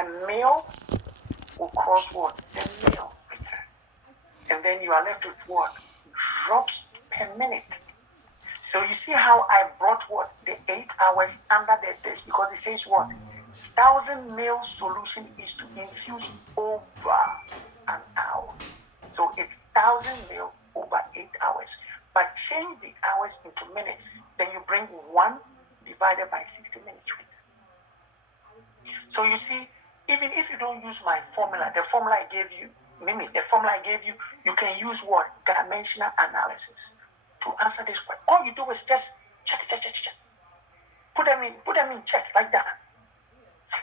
the mil will cross what? The milliliter. And then you are left with what? Drops per minute. So you see how I brought what? The 8 hours under this, because it says what? 1,000 ml solution is to infuse over an hour. So it's 1,000 ml over 8 hours. But change the hours into minutes. Then you bring 1 divided by 60 minutes. So you see, even if you don't use my formula, the formula I gave you, the formula I gave you, you can use what? Dimensional analysis to answer this question. All you do is just check. Put them in check like that.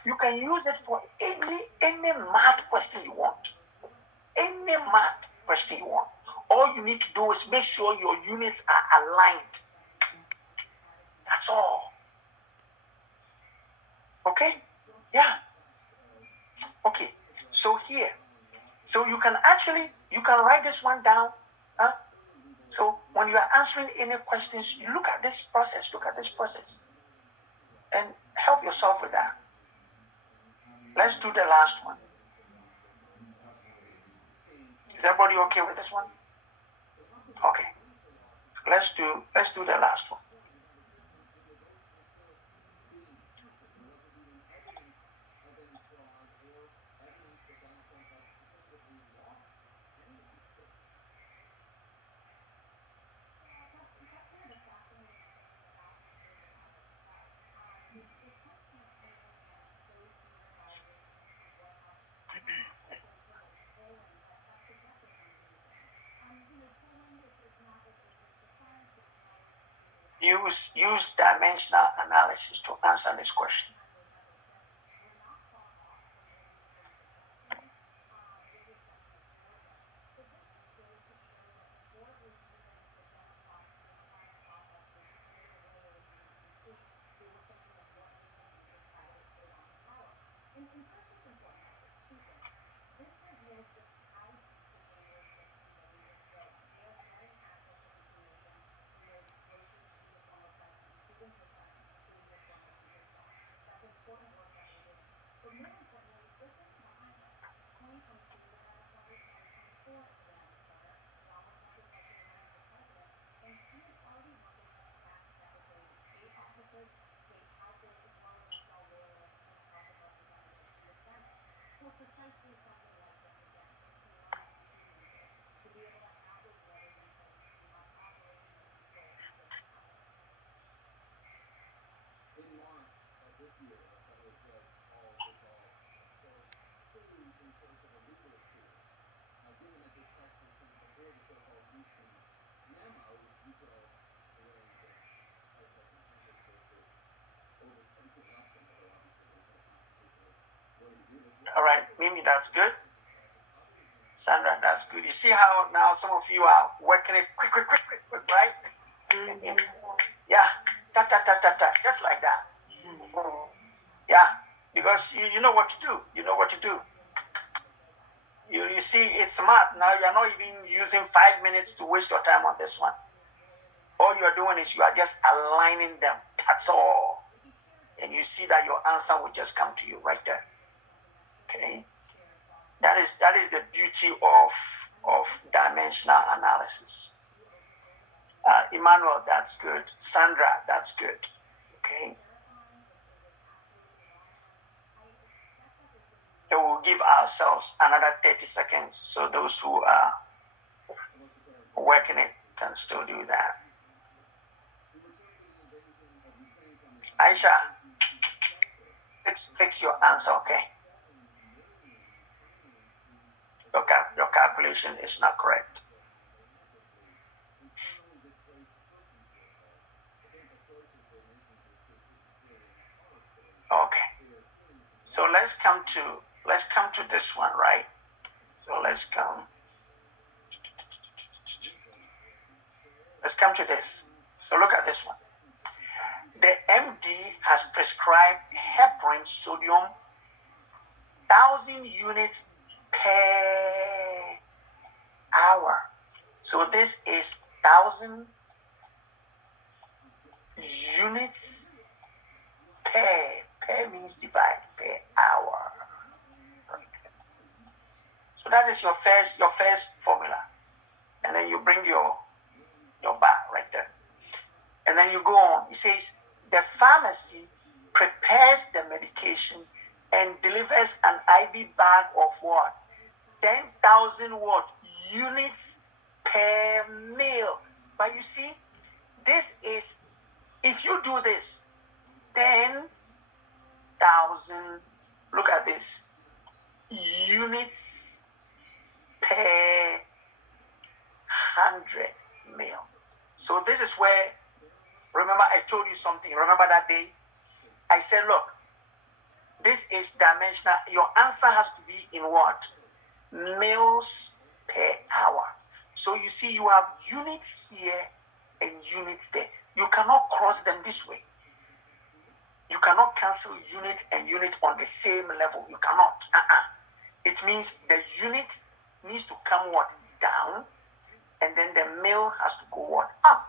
You can use it for any math question you want. Any math question you want. All you need to do is make sure your units are aligned. That's all. Okay? Yeah. Okay. So here. So you can write this one down. Huh? So when you are answering any questions, you look at this process. And help yourself with that. Let's do the last one. Is everybody okay with this one? Okay. Let's do the last one. Use dimensional analysis to answer this question. All right, Mimi, that's good. Sandra, that's good. You see how now some of you are working it quick, right? Mm-hmm. Yeah, ta, just like that. Mm-hmm. Yeah, because you know what to do. You know what to do. You see, it's smart. Now you're not even using 5 minutes to waste your time on this one. All you're doing is you are just aligning them. That's all. And you see that your answer will just come to you right there. Okay. That is the beauty of dimensional analysis. Emmanuel, that's good. Sandra, that's good. Okay. So we'll give ourselves another 30 seconds so those who are working it can still do that. Aisha, fix your answer, okay? Your calculation is not correct. Okay. So let's come to this one, right? So let's come to this. So look at this one. The MD has prescribed heparin sodium 1,000 units per hour. So this is 1,000 units per means divide per hour. So that is your first formula. And then you bring your bar right there. And then you go on. It says the pharmacy prepares the medication and delivers an IV bag of what? 10,000 what? Units per meal. But you see, this is, if you do this, 10,000, look at this, units per 100 mil. So this is where, remember I told you something. Remember that day? I said, look, this is dimensional. Your answer has to be in what? Mils per hour. So you see, you have units here and units there. You cannot cross them this way. You cannot cancel unit and unit on the same level. You cannot. It means the unit needs to come what? Down. And then the mil has to go what? Up.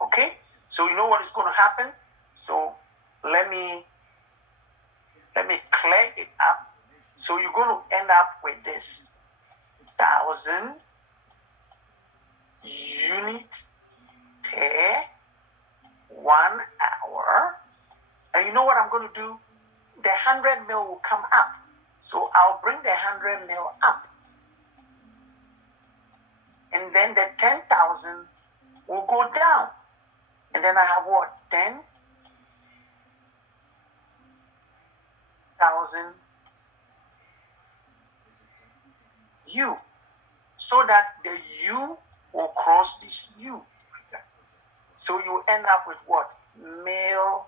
Okay? So you know what is going to happen? So let me clear it up. So you're going to end up with this 1,000 unit per 1 hour. And you know what I'm going to do? The 100 mil will come up. So I'll bring the 100 mil up. And then the 10,000 will go down. And then I have what? 10,000 U. So that the U will cross this U. So you end up with what? Mil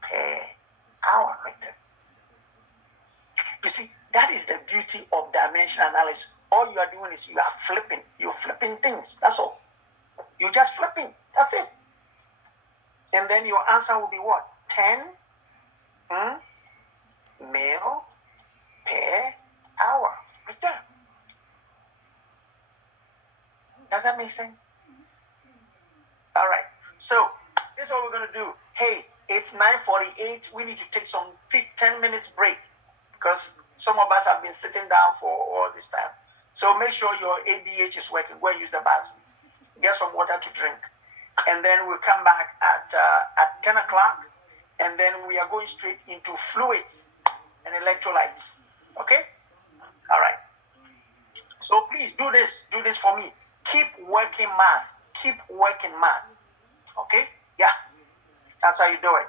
per hour right there. You see, that is the beauty of dimension analysis. All you are doing is you are flipping. You're flipping things. That's all. You're just flipping. That's it. And then your answer will be what? 10 mil per hour. Right there. Does that make sense? All right. So this is what we're going to do. Hey, it's 9:48. We need to take some 10 minutes break because some of us have been sitting down for all this time. So make sure your ABH is working. Go and use the bathroom. Get some water to drink. And then we'll come back at 10 o'clock. And then we are going straight into fluids and electrolytes. Okay? All right. So please do this. Do this for me. Keep working math. Keep working math. Okay? Yeah. That's how you do it.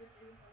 Let me.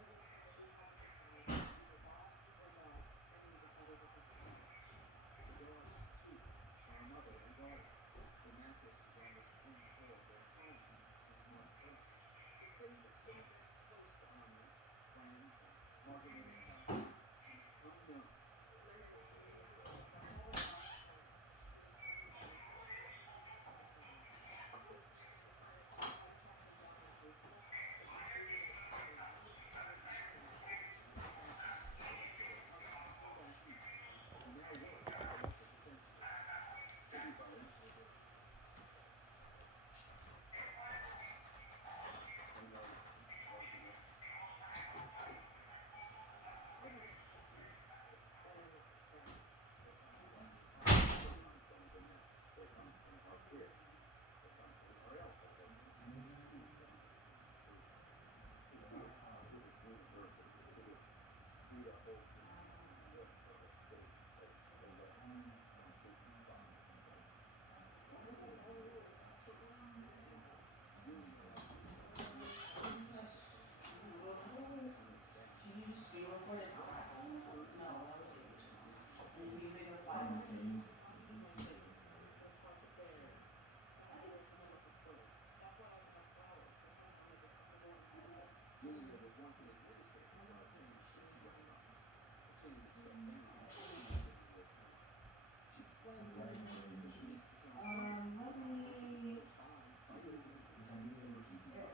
There.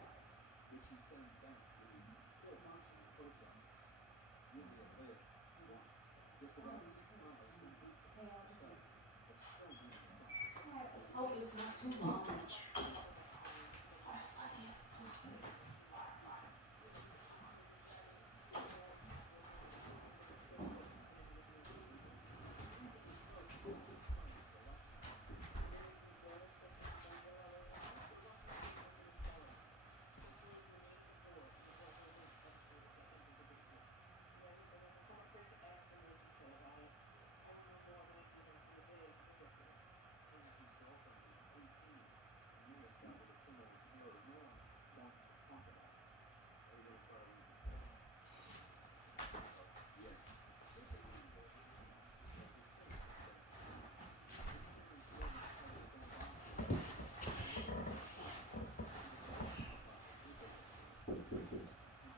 Hang on just a minute. Alright, let's hope it's not too long.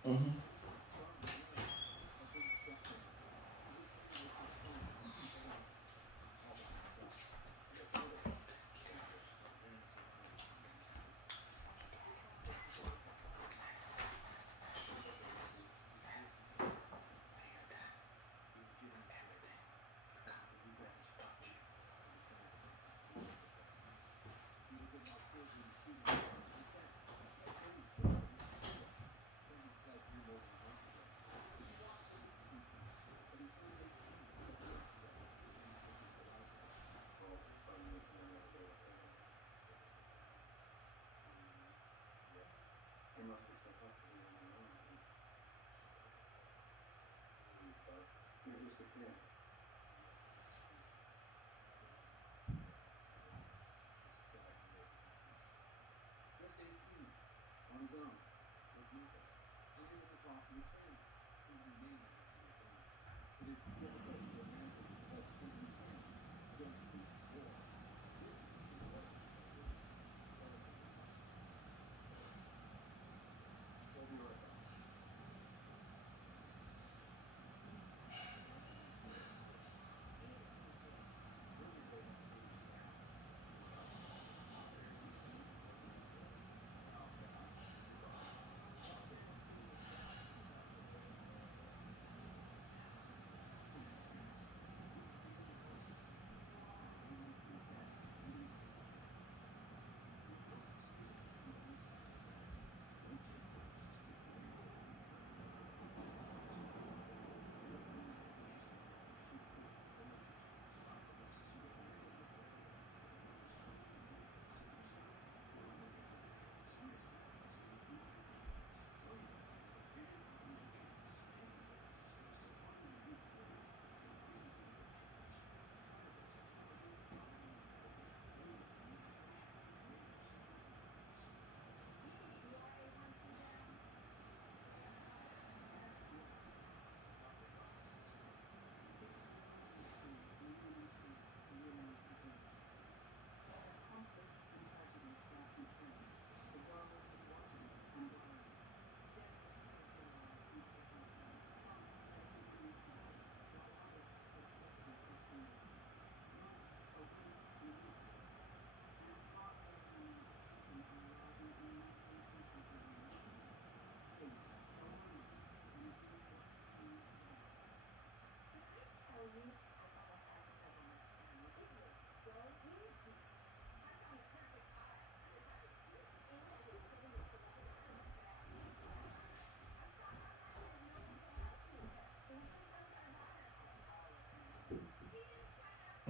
Mm-hmm.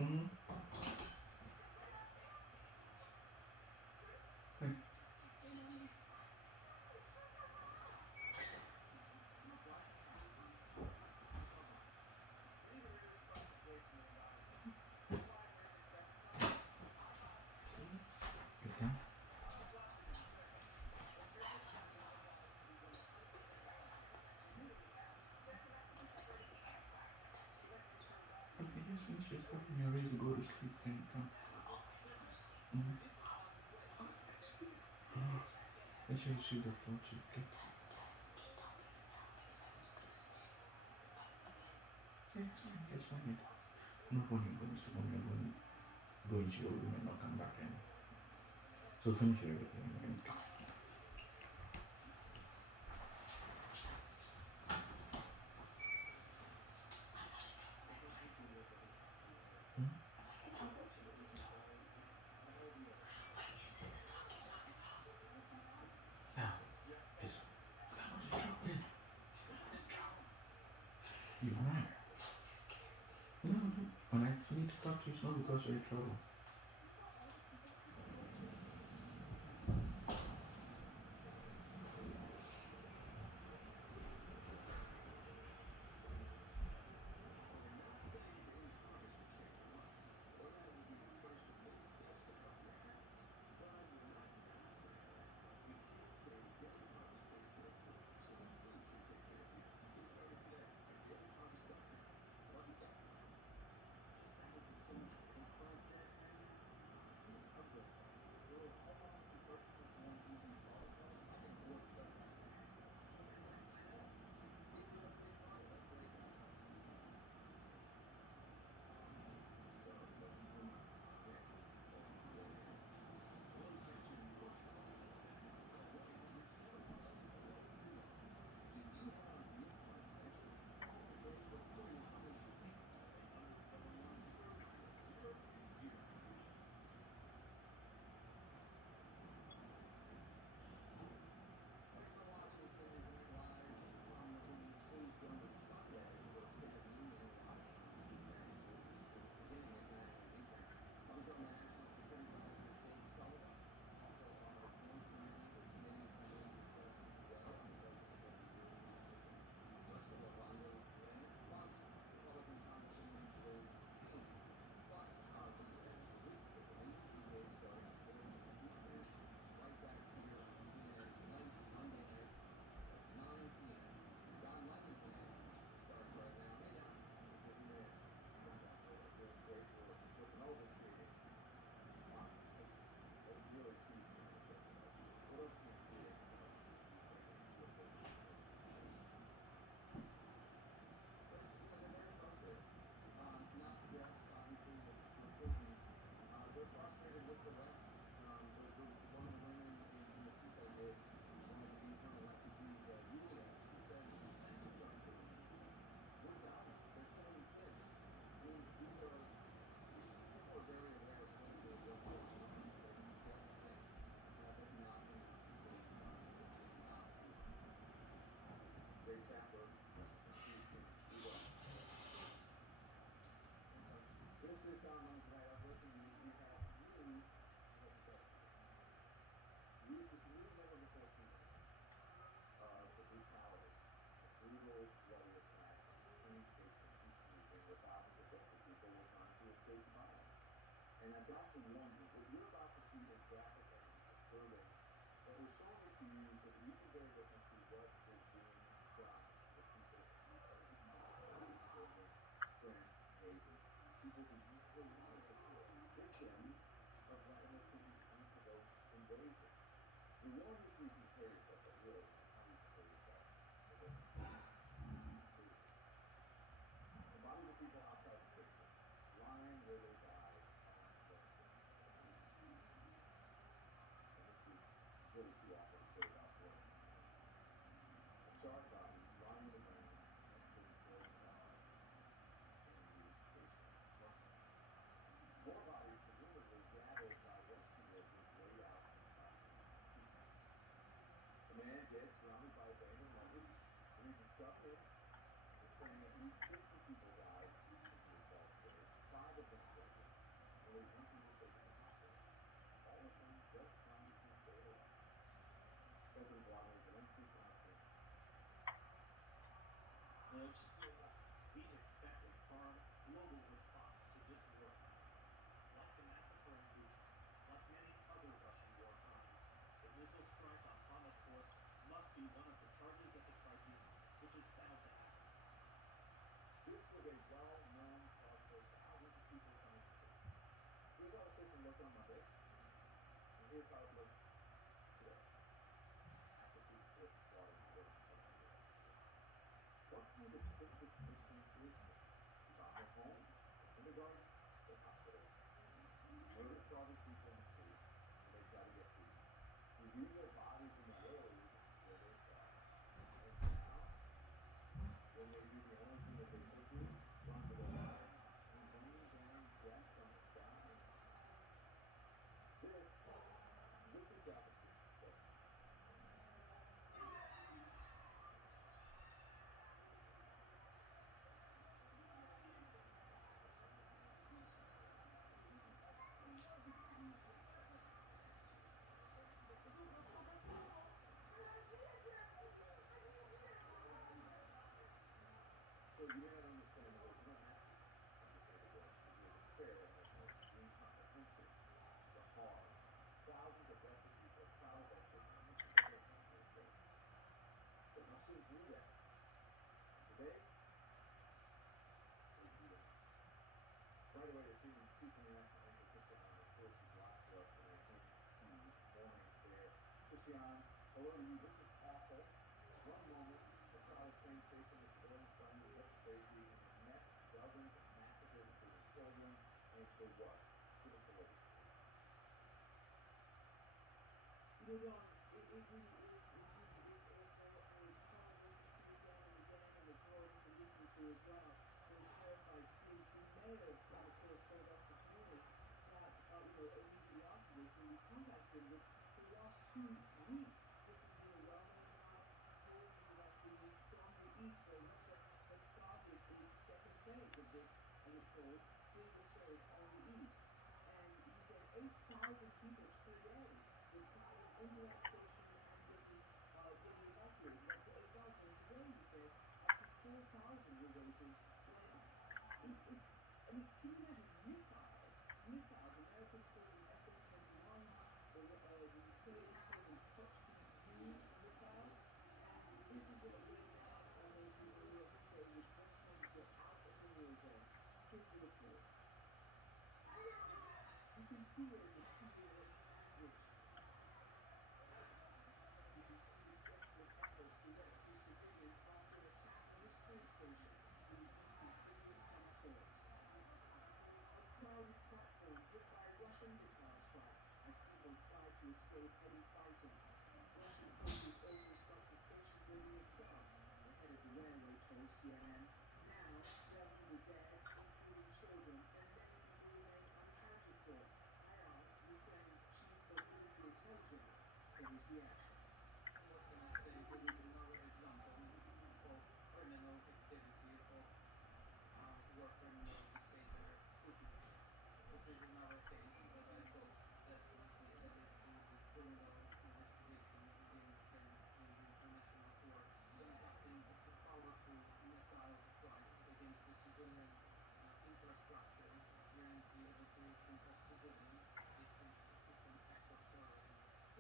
Mm-hmm. Like, okay. Okay, just finish your stuff and you're ready to go to sleep. Then you come. Mm-hmm. Make sure you sweep the floor too, okay? Yeah, it's fine. Just fine. It. No point in going to sleep when you're going to go into your room and not come back in. So finish everything and then come. Mm-hmm. Yeah. It's, you're not in trouble. Yeah. You're not in trouble. You're right. No, no. When I need to talk to you, it's not because you're in trouble.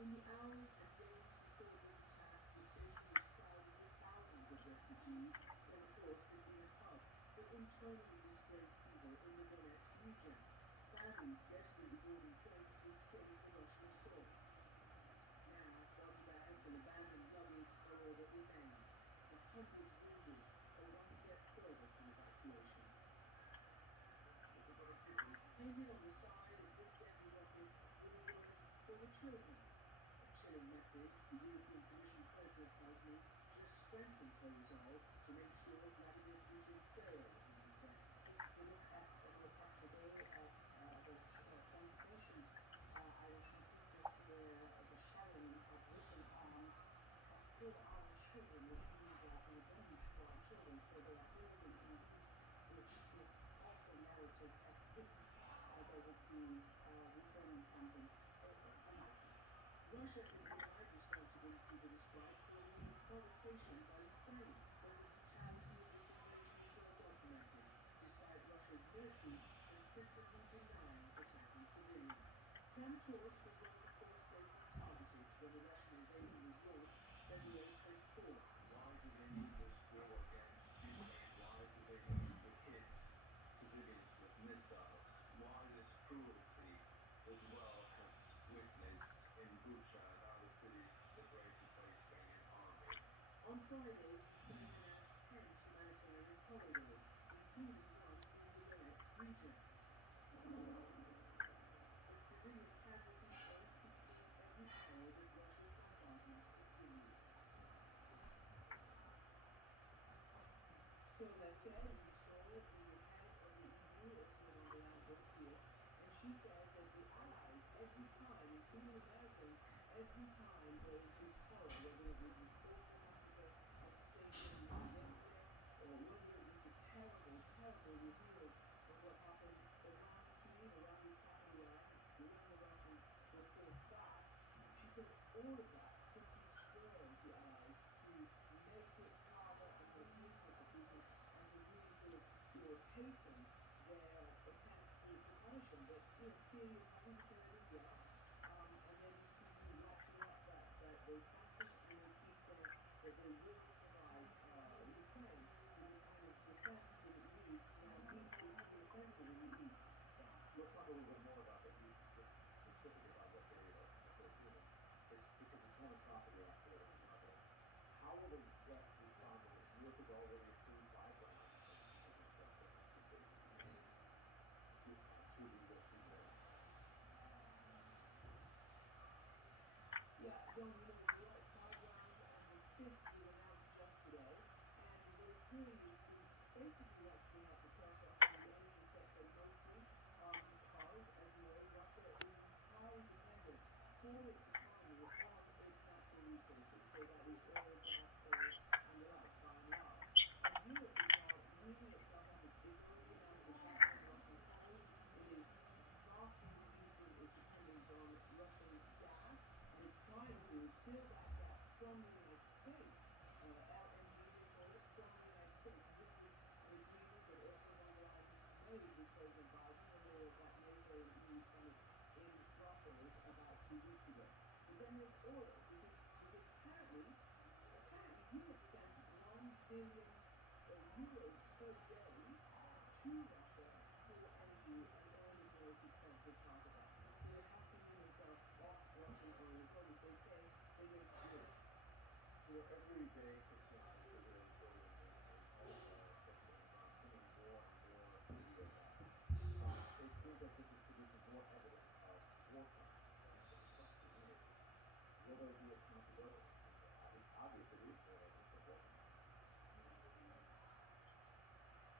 In the hours and days before this attack, the station was crowded with thousands of refugees. Kramatorsk has been a hub for internally displaced people in the Donetsk region, families desperately boarding trains to escape the Russian assault. Now, body bags and abandoned luggage are all that remain. The hundreds wounded are one step further from evacuation. Painted on the side of this deadly rocket were the words, "For the children." A chilling message, the European Commission president tells me, just strengthens her resolve to make sure Vladimir Putin fails. And if we look at the attack today at that train station, I was reporters, the Sharon have written on for our children, which means revenge for our children. So they are building indeed this awful narrative as if they would be returning something. Unlikely. Russia has denied responsibility for the strike, calling it a provocation by Ukraine, though the brutality of this invasion is well documented, despite Russia's military consistently denying attacking civilians. Kramatorsk was one of the first places targeted when the Russian invasion was launched February 24th. Why do they need this war against Ukraine? Why do they need to hit civilians with missiles? Why this cruelty that the world has witnessed On Friday, Ukraine announced 10 humanitarian corridors, including one in the Donetsk region. With civilian casualties increasing every hour that Russia's bombardments continue. So, as I said, we saw the head of the EU, Ursula von der Leyen, was here, and she said that the Allies, every time, including Americans, every time there is this horror, whether it was this awful massacre at the stadium yesterday, or whether it was the terrible, terrible reveals of what happened around Kiev, around this capital where when the Russians were forced back, she said all of that simply spurs the Allies to make it harder and more painful for Putin and to really sort of, hasten their attempts to punish him. But, clearly it hasn't deterred him yet. And they just keep, ratcheting up those sanctions, and they keep saying that they will provide Ukraine with the kind of defense that it needs to now meet this full offensive in the east. Yeah, let's talk a little bit more about the East, specifically about what they're doing. It's because it's one atrocity after another. How will the West respond to this? Europe has already approved 5 rounds of sanctions against Russia since the invasion began. Surely we will see more. Yeah, Don, you're right. 5 rounds, and the fifth was announced just today. And what it's doing is basically ratcheting up the pressure on the energy sector mostly, because, as you know, Russia is entirely dependent for its economy on its natural resources. So that is oil, gas, coal, and the like, by and large. And Europe is now weaning itself off. It's already announced a ban on Russian coal. It is vastly reducing its dependence on Russian gas, and it's trying to fill that gap from the United States. LNG, they call it, from the United States. And this was an agreement that Ursula von der Leyen made with President Biden when they were at that NATO and EU summit in Brussels about 2 weeks ago. But then there's oil, because apparently Europe spends 1 billion euros per day to Russia for energy, and oil is the most expensive part of that. So they have to wean themselves off Russian oil as well, which they say they're going to do. Every day, Christiana, I sit here reporting, and all of our folks on the ground seeing more and more blowback. It seems like this is producing more evidence of war crimes. And the question is, will there be accountability? It's obvious it is more evidence of war crimes.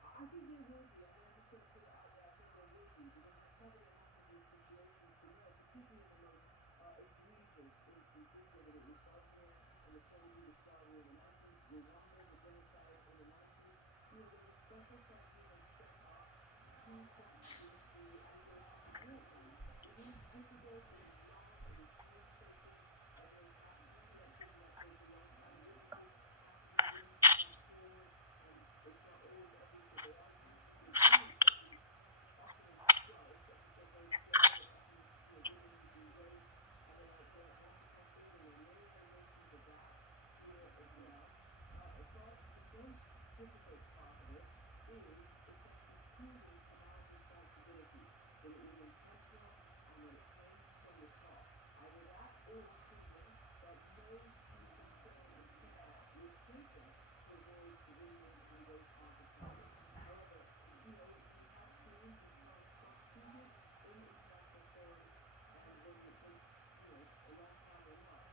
I think there will be. I mean, I'm just going to put it out there. I think there will be, because you've covered enough of these situations to know, particularly in the most egregious instances, whether it was Bosnia and the former Yugoslavia in the 90s, Rwanda, the genocide in the 90s. There were special tribunals set up to prosecute for in relation to war crimes. It is difficult. It is long. It is painstaking. There's sometimes activity that takes a long time. Witnesses have to be willing to come forward, and it's not always obvious that they are guilty. They do, except for often, well, except if they're very scared. Often, women who've been raped, they don't want to come forward, and there are many allegations of that here as well. But the most difficult part of it is essentially proving maladministration, that it was intentional and that it came from the top. Either that or proving that no due concern and care was taken to avoid civilians and those kinds of targets. However, we have seen these crimes prosecuted in international forums, and whether it takes, a long time or not,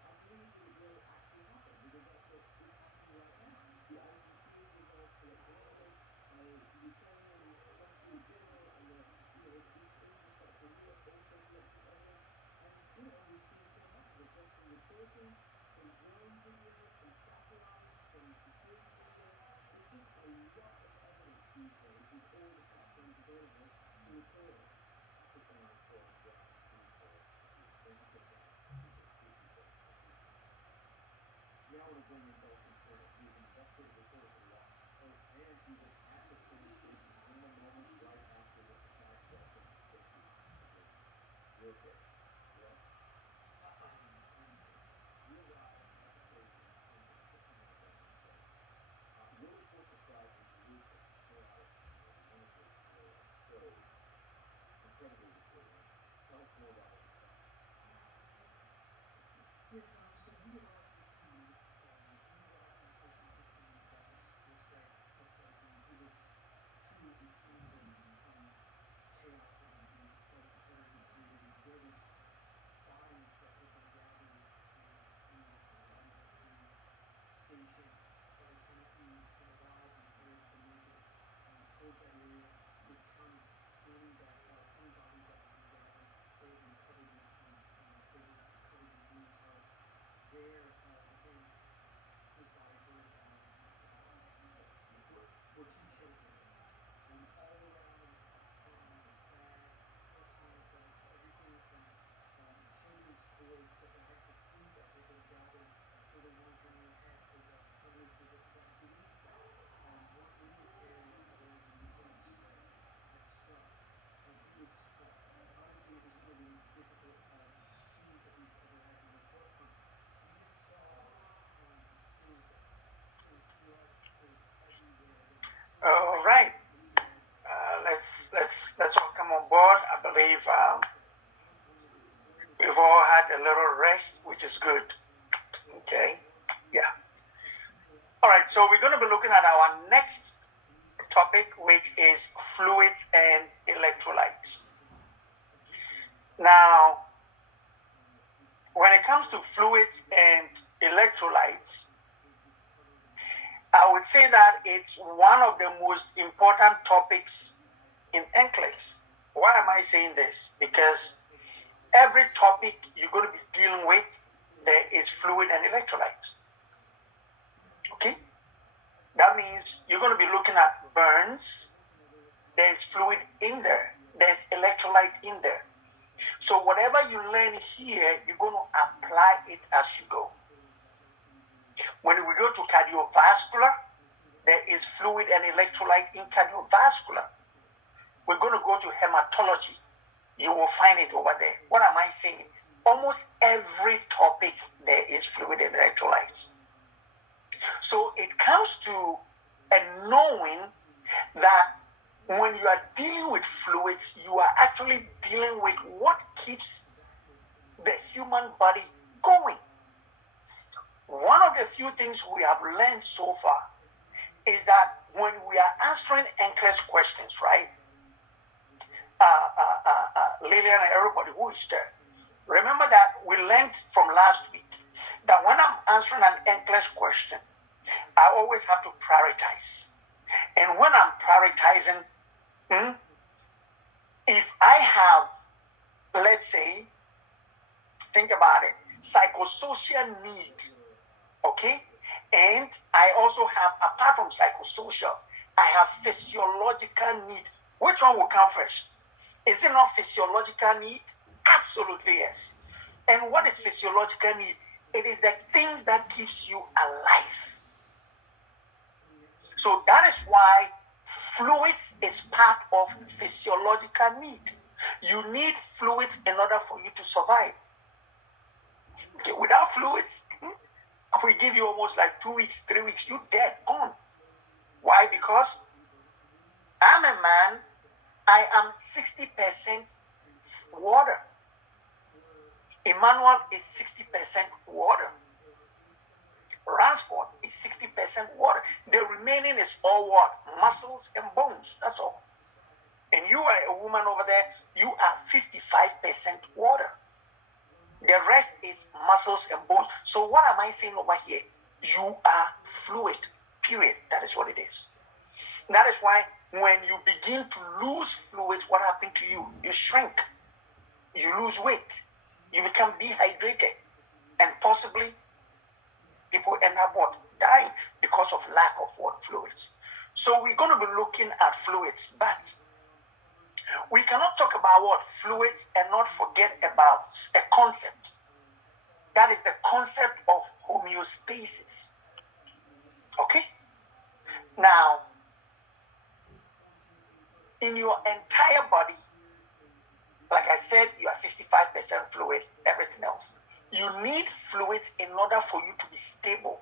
I believe that it will actually happen, because that's what is happening right now. The ICC is involved collecting evidence. The Ukrainian prosecutor general and the infrastructure leader also collecting evidence. And we've seen so much of it, just from reporting, from drone video, from satellites, from security video. There's just a lot of evidence these days with all the platforms available to record it. Christiana on the ground coming for us this week. Thank you, Christiana. Appreciate it. Please be safe. I'll see you soon. Now I want to bring in Dalton Turner. He is an investigative reporter for the Washington Post, and he was at the train station in the moments right after this attack. Dalton, thank you for joining me. Real quick, you ready? I'm ready. You arrived at the station 10 to 15 minutes after the plane. Your report described a gruesome, chaotic scene, every minute which was so incredibly disturbing. Tell us more about what you saw. Yes, Tom. So we arrived here 10 minutes let's all come on board. I believe we've all had a little rest, which is good. Okay, yeah. All right, so we're going to be looking at our next topic, which is fluids and electrolytes. Now, when it comes to fluids and electrolytes, I would say that it's one of the most important topics in NCLEX. Why am I saying this? Because every topic you're going to be dealing with, there is fluid and electrolytes. Okay? That means you're going to be looking at burns. There's fluid in there. There's electrolyte in there. So whatever you learn here, you're going to apply it as you go. When we go to cardiovascular, there is fluid and electrolyte in cardiovascular. We're going to go to hematology. You will find it over there. What am I saying? Almost every topic there is fluid and electrolytes. So it comes to a knowing that when you are dealing with fluids, you are actually dealing with what keeps the human body going. One of the few things we have learned so far is that when we are answering NCLEX questions, right? Lillian and everybody who is there, remember that we learned from last week that when I'm answering an NCLEX question, I always have to prioritize. And when I'm prioritizing, if I have, let's say, think about it, psychosocial need, okay? And I also have, apart from psychosocial, I have physiological need. Which one will come first? Is it not physiological need? Absolutely yes. And what is physiological need? It is the things that keeps you alive. So that is why fluids is part of physiological need. You need fluids in order for you to survive. Okay, without fluids, we give you almost like 2 weeks, 3 weeks, you're dead, gone. Why? Because I'm a man, I am 60% water. Emmanuel is 60% water. Ransford is 60% water. The remaining is all what? Muscles and bones. That's all. And you are a woman over there, you are 55% water. The rest is muscles and bones. So what am I saying over here? You are fluid, period. That is what it is. That is why when you begin to lose fluids, what happened to you? You shrink. You lose weight. You become dehydrated. And possibly people end up what? Dying because of lack of what? Fluids. So we're going to be looking at fluids, but we cannot talk about what? Fluids and not forget about a concept. That is the concept of homeostasis. Okay? Now, in your entire body, like I said, you are 65% fluid, everything else. You need fluids in order for you to be stable.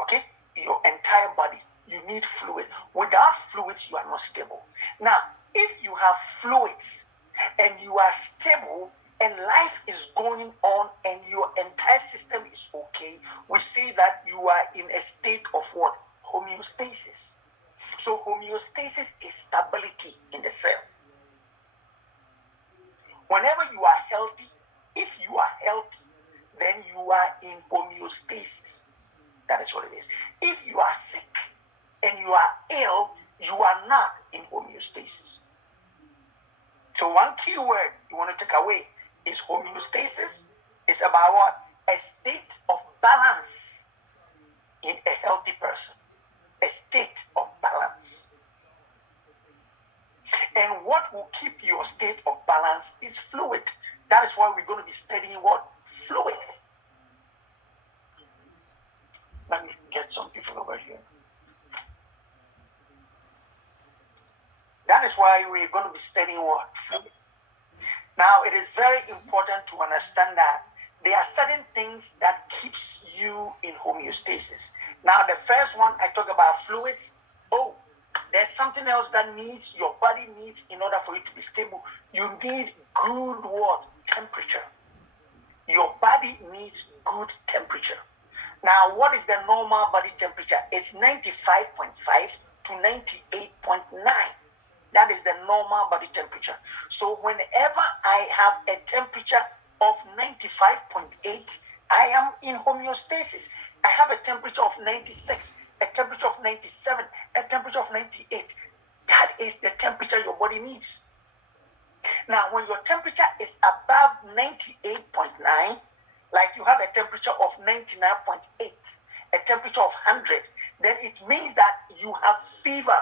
Okay? Your entire body, you need fluid. Without fluids, you are not stable. Now, if you have fluids and you are stable and life is going on and your entire system is okay, we say that you are in a state of what? Homeostasis. So homeostasis is stability in the cell. Whenever you are healthy, if you are healthy, then you are in homeostasis. That is what it is. If you are sick and you are ill, you are not in homeostasis. So one key word you want to take away is homeostasis. It's about what? A state of balance in a healthy person. A state of balance. And what will keep your state of balance is fluid. That is why we're going to be studying what? Fluids. Let me get some people over here. That is why we're going to be studying what? Fluids. Now, it is very important to understand that there are certain things that keeps you in homeostasis. Now, the first one I talk about fluids. Oh, there's something else that your body needs in order for it to be stable. You need good what? Temperature. Your body needs good temperature. Now, what is the normal body temperature? It's 95.5 to 98.9. That is the normal body temperature. So whenever I have a temperature of 95.8, I am in homeostasis. I have a temperature of 96, a temperature of 97, a temperature of 98. That is the temperature your body needs. Now, when your temperature is above 98.9, like you have a temperature of 99.8, a temperature of 100, then it means that you have fever.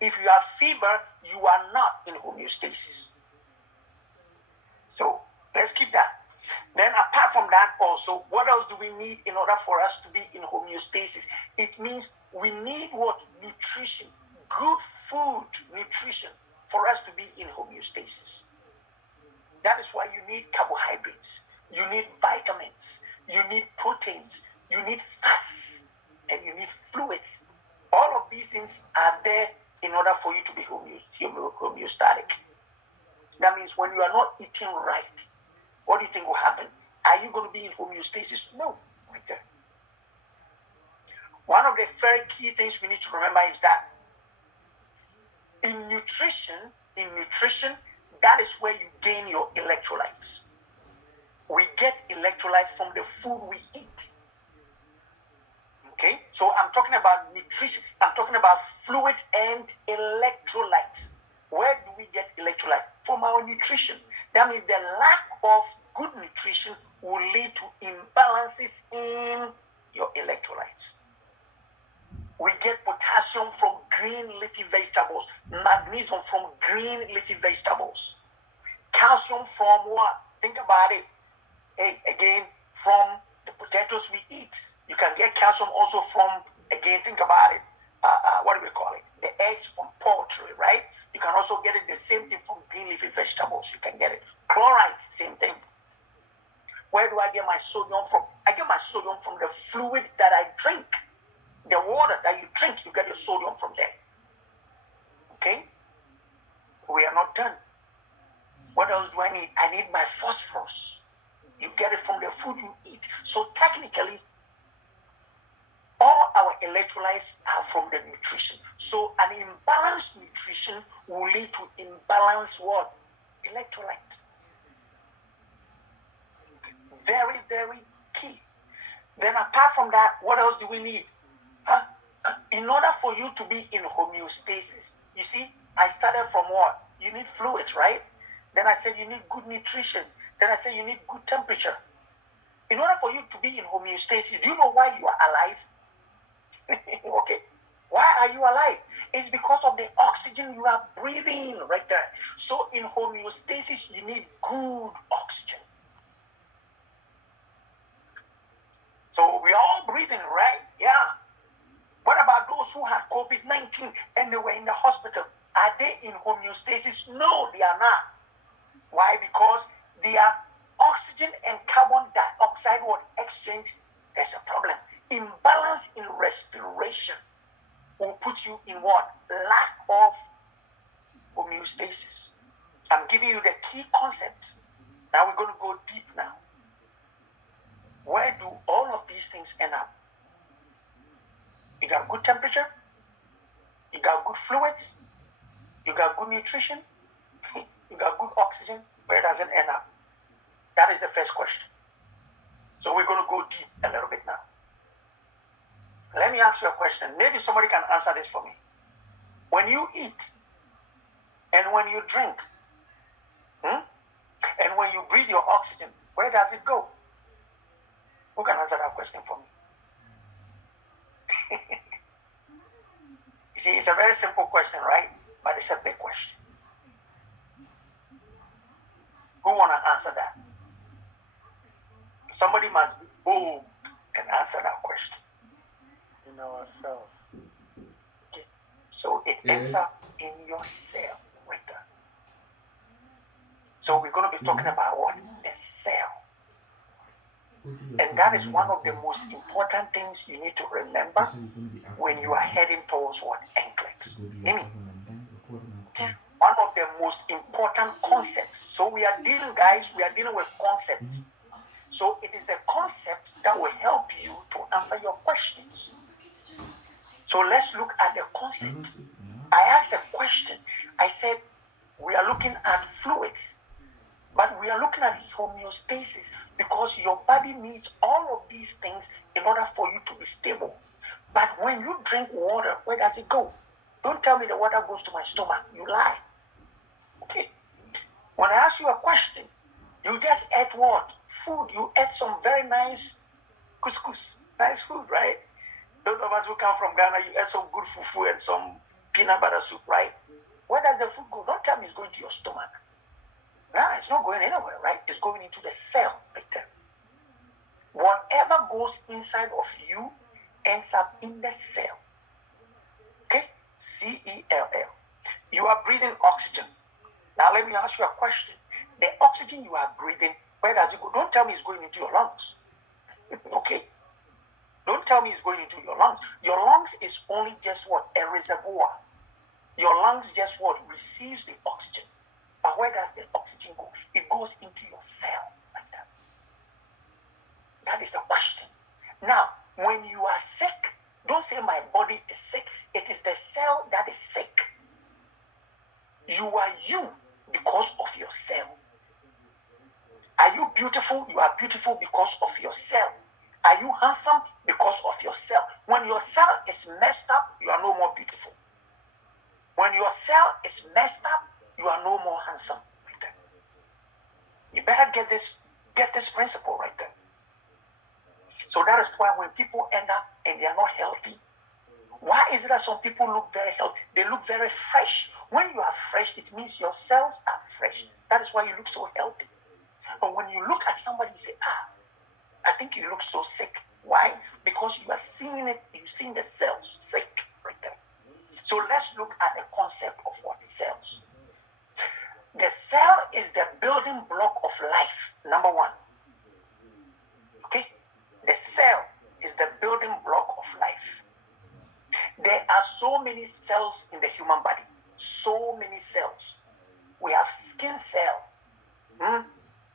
If you have fever, you are not in homeostasis. So let's keep that. Then apart from that also, what else do we need in order for us to be in homeostasis? It means we need what? Nutrition, good food, nutrition for us to be in homeostasis. That is why you need carbohydrates, you need vitamins, you need proteins, you need fats, and you need fluids. All of these things are there in order for you to be homeostatic. That means when you are not eating right, what do you think will happen? Are you going to be in homeostasis? No, right there. One of the very key things we need to remember is that in nutrition, that is where you gain your electrolytes. We get electrolytes from the food we eat. Okay, so I'm talking about nutrition, I'm talking about fluids and electrolytes. Where do we get electrolyte? From our nutrition. That means the lack of good nutrition will lead to imbalances in your electrolytes. We get potassium from green leafy vegetables, magnesium from green leafy vegetables, calcium from what? Think about it. Hey, again, from the potatoes we eat. You can get calcium also from, again, think about it. What do we call it? The eggs from poultry, right? You can also get it the same thing from green leafy vegetables. You can get it. Chloride, same thing. Where do I get my sodium from? I get my sodium from the fluid that I drink. The water that you drink, you get your sodium from there. Okay? We are not done. What else do I need? I need my phosphorus. You get it from the food you eat. So technically, all our electrolytes are from the nutrition. So an imbalanced nutrition will lead to imbalanced what? Electrolyte. Very, very key. Then apart from that, what else do we need? In order for you to be in homeostasis, you see, I started from what? You need fluids, right? Then I said you need good nutrition. Then I said you need good temperature. In order for you to be in homeostasis, do you know why you are alive? Okay. Why are you alive? It's because of the oxygen you are breathing right there. So in homeostasis, you need good oxygen. So we are all breathing, right? Yeah. What about those who had COVID-19 and they were in the hospital? Are they in homeostasis? No, they are not. Why? Because their oxygen and carbon dioxide would exchange. There's a problem. Imbalance in respiration will put you in what? Lack of homeostasis. I'm giving you the key concept. Now we're going to go deep now. Where do all of these things end up? You got good temperature, you got good fluids, you got good nutrition, you got good oxygen. Where does it end up? That is the first question. So we're going to go deep a little bit now. Let me ask you a question. Maybe somebody can answer this for me. When you eat and when you drink, and when you breathe your oxygen, where does it go? Who can answer that question for me? You see, it's a very simple question, right? But it's a big question. Who want to answer that? Somebody must be bold and answer that question. In our cells. Okay. So it ends up in your cell right there. So we're going to be talking about what? The cell. And that is one of the most important things you need to remember when you are heading towards what? NCLEX. Mimi, one of the most important concepts. So we are dealing with concepts. So it is the concept that will help you to answer your questions. So let's look at the concept. I asked a question. I said, we are looking at fluids, but we are looking at homeostasis because your body needs all of these things in order for you to be stable. But when you drink water, where does it go? Don't tell me the water goes to my stomach. You lie. Okay. When I ask you a question, you just ate what? Food. You ate some very nice couscous. Nice food, right? Those of us who come from Ghana, you ate some good fufu and some peanut butter soup, right? Where does the food go? Don't tell me it's going to your stomach. No, it's not going anywhere, right? It's going into the cell right there. Whatever goes inside of you ends up in the cell. Okay? C-E-L-L. You are breathing oxygen. Now let me ask you a question. The oxygen you are breathing, where does it go? Don't tell me it's going into your lungs. Okay? Don't tell me it's going into your lungs. Your lungs is only just what? A reservoir. Your lungs just what? Receives the oxygen. But where does the oxygen go? It goes into your cell like that. That is the question. Now, when you are sick, don't say my body is sick. It is the cell that is sick. You are you because of your cell. Are you beautiful? You are beautiful because of your cell. Are you handsome? Because of your cell. When your cell is messed up, you are no more beautiful. When your cell is messed up, you are no more handsome. Right there. You better get this principle right there. So that is why when people end up and they are not healthy, why is it that some people look very healthy? They look very fresh. When you are fresh, it means your cells are fresh. That is why you look so healthy. But when you look at somebody, you say, I think you look so sick. Why? Because you are seeing it, you're seeing the cells sick right there. So let's look at the concept of what cells. The cell is the building block of life, number one. Okay? The cell is the building block of life. There are so many cells in the human body. So many cells. We have skin cell.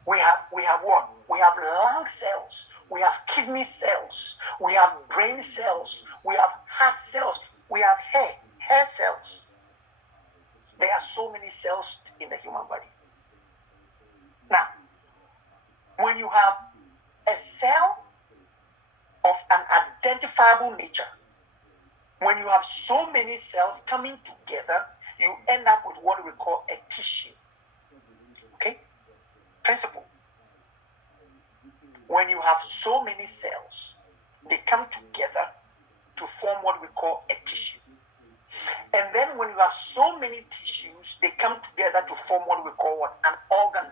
We have what? We have lung cells. We have kidney cells. We have brain cells. We have heart cells. We have hair cells. There are so many cells in the human body. Now, when you have a cell of an identifiable nature, when you have so many cells coming together, you end up with what we call a tissue. Okay? Principle. When you have so many cells, they come together to form what we call a tissue. And then when you have so many tissues, they come together to form what we call what? An organ.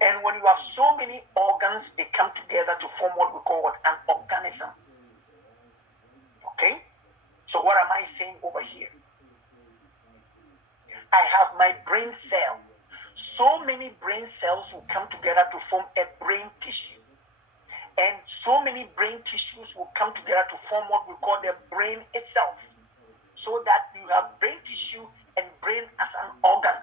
And when you have so many organs, they come together to form what we call what? An organism. Okay? So what am I saying over here? I have my brain cell. So many brain cells will come together to form a brain tissue. And so many brain tissues will come together to form what we call the brain itself. So that you have brain tissue and brain as an organ.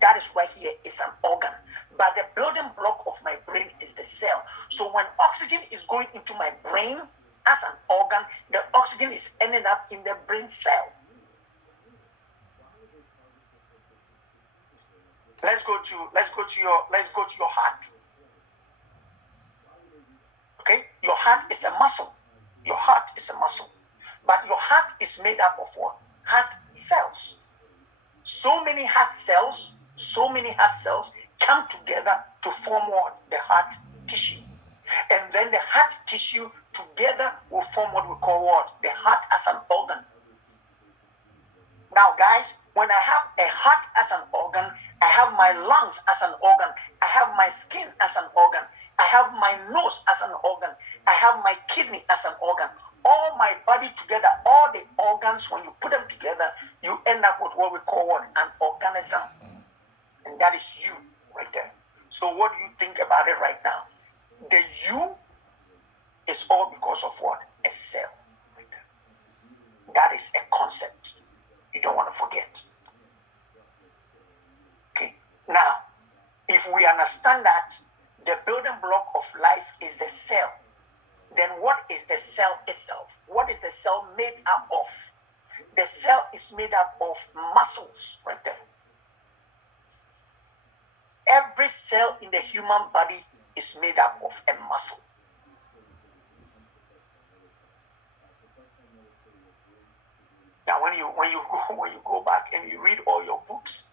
That is why here is an organ. But the building block of my brain is the cell. So when oxygen is going into my brain as an organ, the oxygen is ending up in the brain cell. Let's go to your heart. Okay? Your heart is a muscle. Your heart is a muscle. But your heart is made up of what? Heart cells. So many heart cells come together to form what? The heart tissue. And then the heart tissue together will form what we call what? The heart as an organ. Now, guys, when I have a heart as an organ, I have my lungs as an organ. I have my skin as an organ. I have my nose as an organ. I have my kidney as an organ. All my body together, all the organs, when you put them together, you end up with what we call what? An organism. And that is you right there. So what do you think about it right now? The U is all because of what? A cell. Right there. That is a concept you don't want to forget. Okay. Now, if we understand that the building block of life is the cell, then what is the cell itself? What is the cell made up of? The cell is made up of muscles right there. Every cell in the human body is made up of a muscle. Now, when you go back and you read all your books,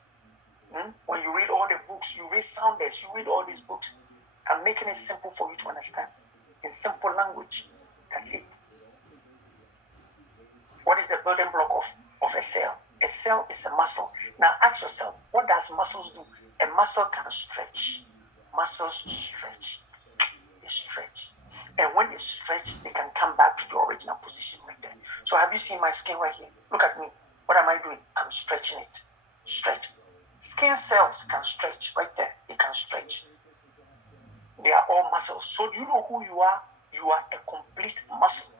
when you read all the books, you read Sounders, you read all these books. I'm making it simple for you to understand in simple language. That's it. What is the building block of a cell? A cell is a muscle. Now ask yourself, what does muscles do? A muscle can stretch. Muscles stretch. They stretch. And when they stretch, they can come back to the original position right there. So have you seen my skin right here? Look at me. What am I doing? I'm stretching it. Stretch. Skin cells can stretch right there. They can stretch. They are all muscles. So do you know who you are? You are a complete muscle.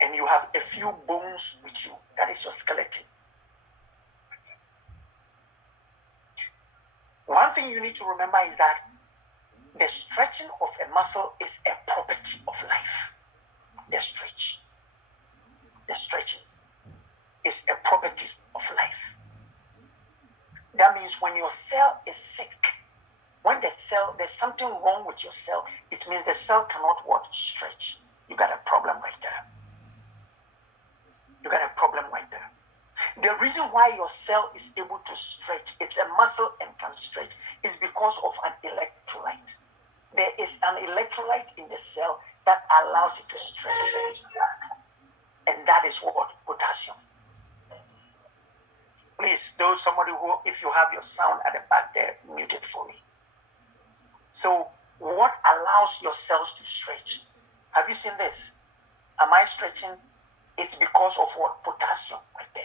And you have a few bones with you. That is your skeleton. One thing you need to remember is that the stretching of a muscle is a property of life. The stretching is a property of life. That means when your cell is sick, when there's something wrong with your cell, it means the cell cannot stretch. You got a problem right there. You got a problem right there. The reason why your cell is able to stretch, it's a muscle and can stretch, is because of an electrolyte. There is an electrolyte in the cell that allows it to stretch. And that is what? Potassium. Please, somebody who, if you have your sound at the back there, mute it for me. So, what allows your cells to stretch? Have you seen this? Am I stretching? It's because of what? Potassium right there.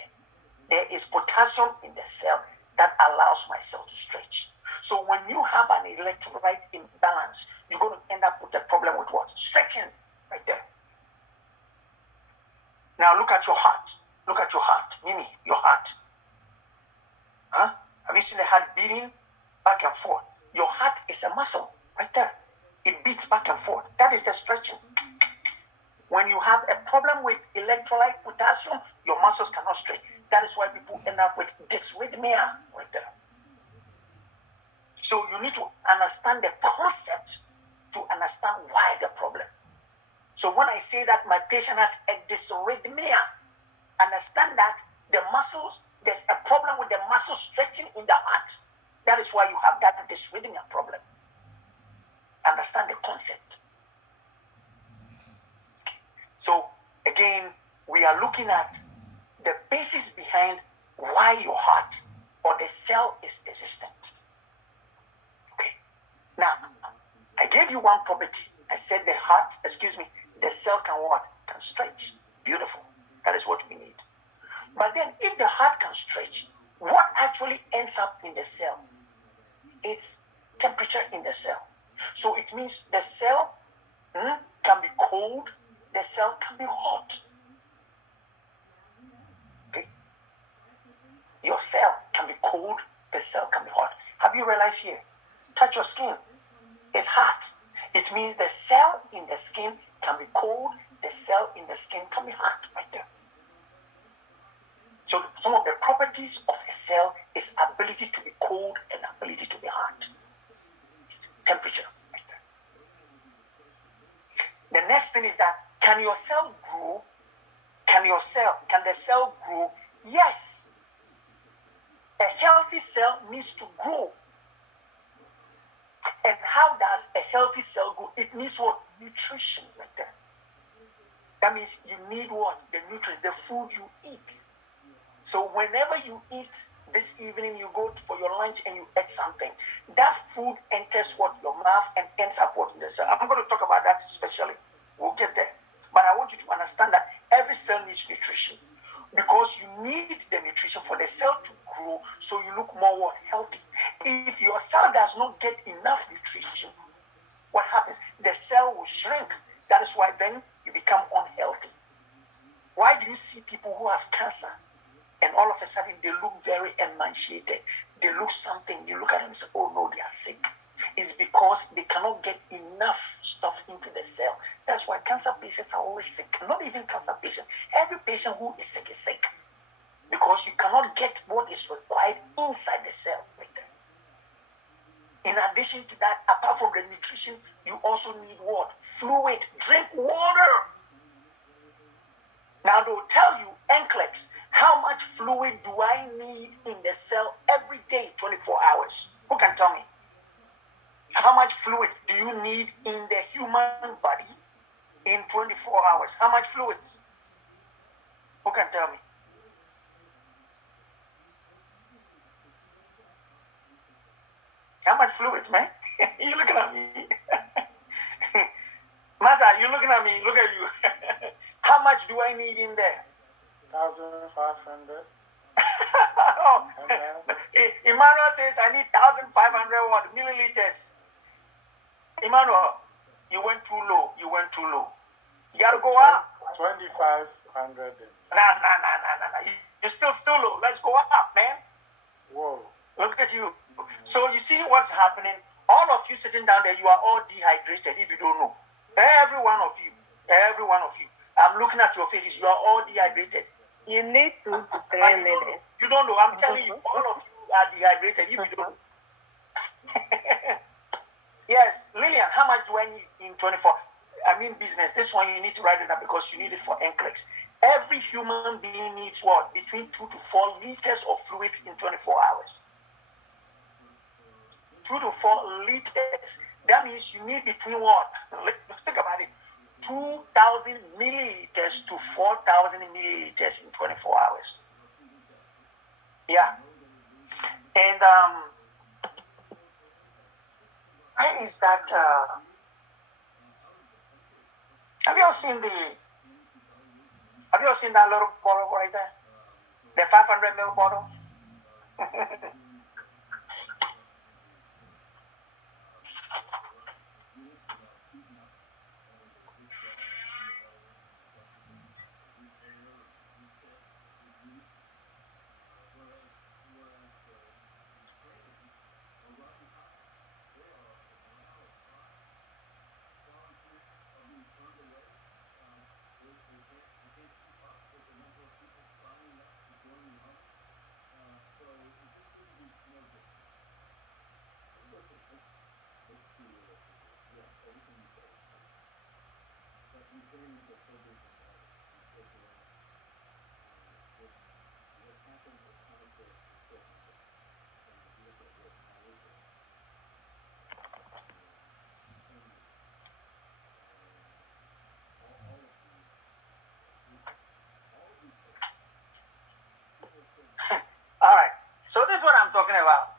There is potassium in the cell that allows my cell to stretch. So when you have an electrolyte imbalance, you're going to end up with a problem with what? Stretching right there. Now look at your heart. Look at your heart. Mimi, your heart. Huh? Have you seen the heart beating back and forth? Your heart is a muscle right there. It beats back and forth. That is the stretching. When you have a problem with electrolyte potassium, your muscles cannot stretch. That is why people end up with dysrhythmia right there. So you need to understand the concept to understand why the problem. So when I say that my patient has a dysrhythmia, understand that the muscles, there's a problem with the muscle stretching in the heart. That is why you have that dysrhythmia problem. Understand the concept. So again, we are looking at the basis behind why your heart or the cell is resistant. Okay. Now, I gave you one property. I said the cell can what? Can stretch. Beautiful. That is what we need. But then if the heart can stretch, what actually ends up in the cell? It's temperature in the cell. So it means the cell can be cold, the cell can be hot. Okay? Your cell can be cold, the cell can be hot. Have you realized here? Touch your skin. It's hot. It means the cell in the skin can be cold, the cell in the skin can be hot right there. So some of the properties of a cell is ability to be cold and ability to be hot. Temperature right there. The next thing is that can your cell grow? Can the cell grow? Yes. A healthy cell needs to grow. And how does a healthy cell grow? It needs what? Nutrition right there. That means you need what? The nutrients, the food you eat. So whenever you eat this evening, you go for your lunch and you eat something, that food enters what? Your mouth and ends up what in the cell. I'm going to talk about that especially. We'll get there. But I want you to understand that every cell needs nutrition because you need the nutrition for the cell to grow so you look more healthy. If your cell does not get enough nutrition, what the cell will shrink. That is why then you become unhealthy. Why do you see people who have cancer and all of a sudden they look very emaciated? They look something. You look at them and say, oh no, they are sick. It's because they cannot get enough stuff into the cell. That's why cancer patients are always sick. Not even cancer patients. Every patient who is sick is sick. Because you cannot get what is required inside the cell. In addition to that, apart from the nutrition, you also need what? Fluid. Drink water. Now they'll tell you, NCLEX, how much fluid do I need in the cell every day, 24 hours? Who can tell me? How much fluid do you need in the human body in 24 hours? How much fluids? Who can tell me? How much fluids, man? You looking at me? Masa, you looking at me? Look at you. How much do I need in there? 1,500. Emmanuel says I need 1,500 what? Milliliters. Emmanuel, you went too low. You went too low. You gotta go up. 2,500. Nah. You're still low. Let's go up, man. Whoa. Look at you. So you see what's happening? All of you sitting down there, you are all dehydrated if you don't know. Every one of you. I'm looking at your faces. You are all dehydrated. You need 2 to 3 liters. You don't know. I'm telling you, all of you are dehydrated if you don't know. Yes, Lillian, how much do I need in 24? I mean business. This one you need to write it up because you need it for NCLEX. Every human being needs what? Between 2 to 4 liters of fluids in 24 hours. 2 to 4 liters. That means you need between what? Think about it. 2,000 milliliters to 4,000 milliliters in 24 hours. Yeah. And where is that? Have you all seen that little bottle right there? The 500 ml bottle? All right. So this is what I'm talking about.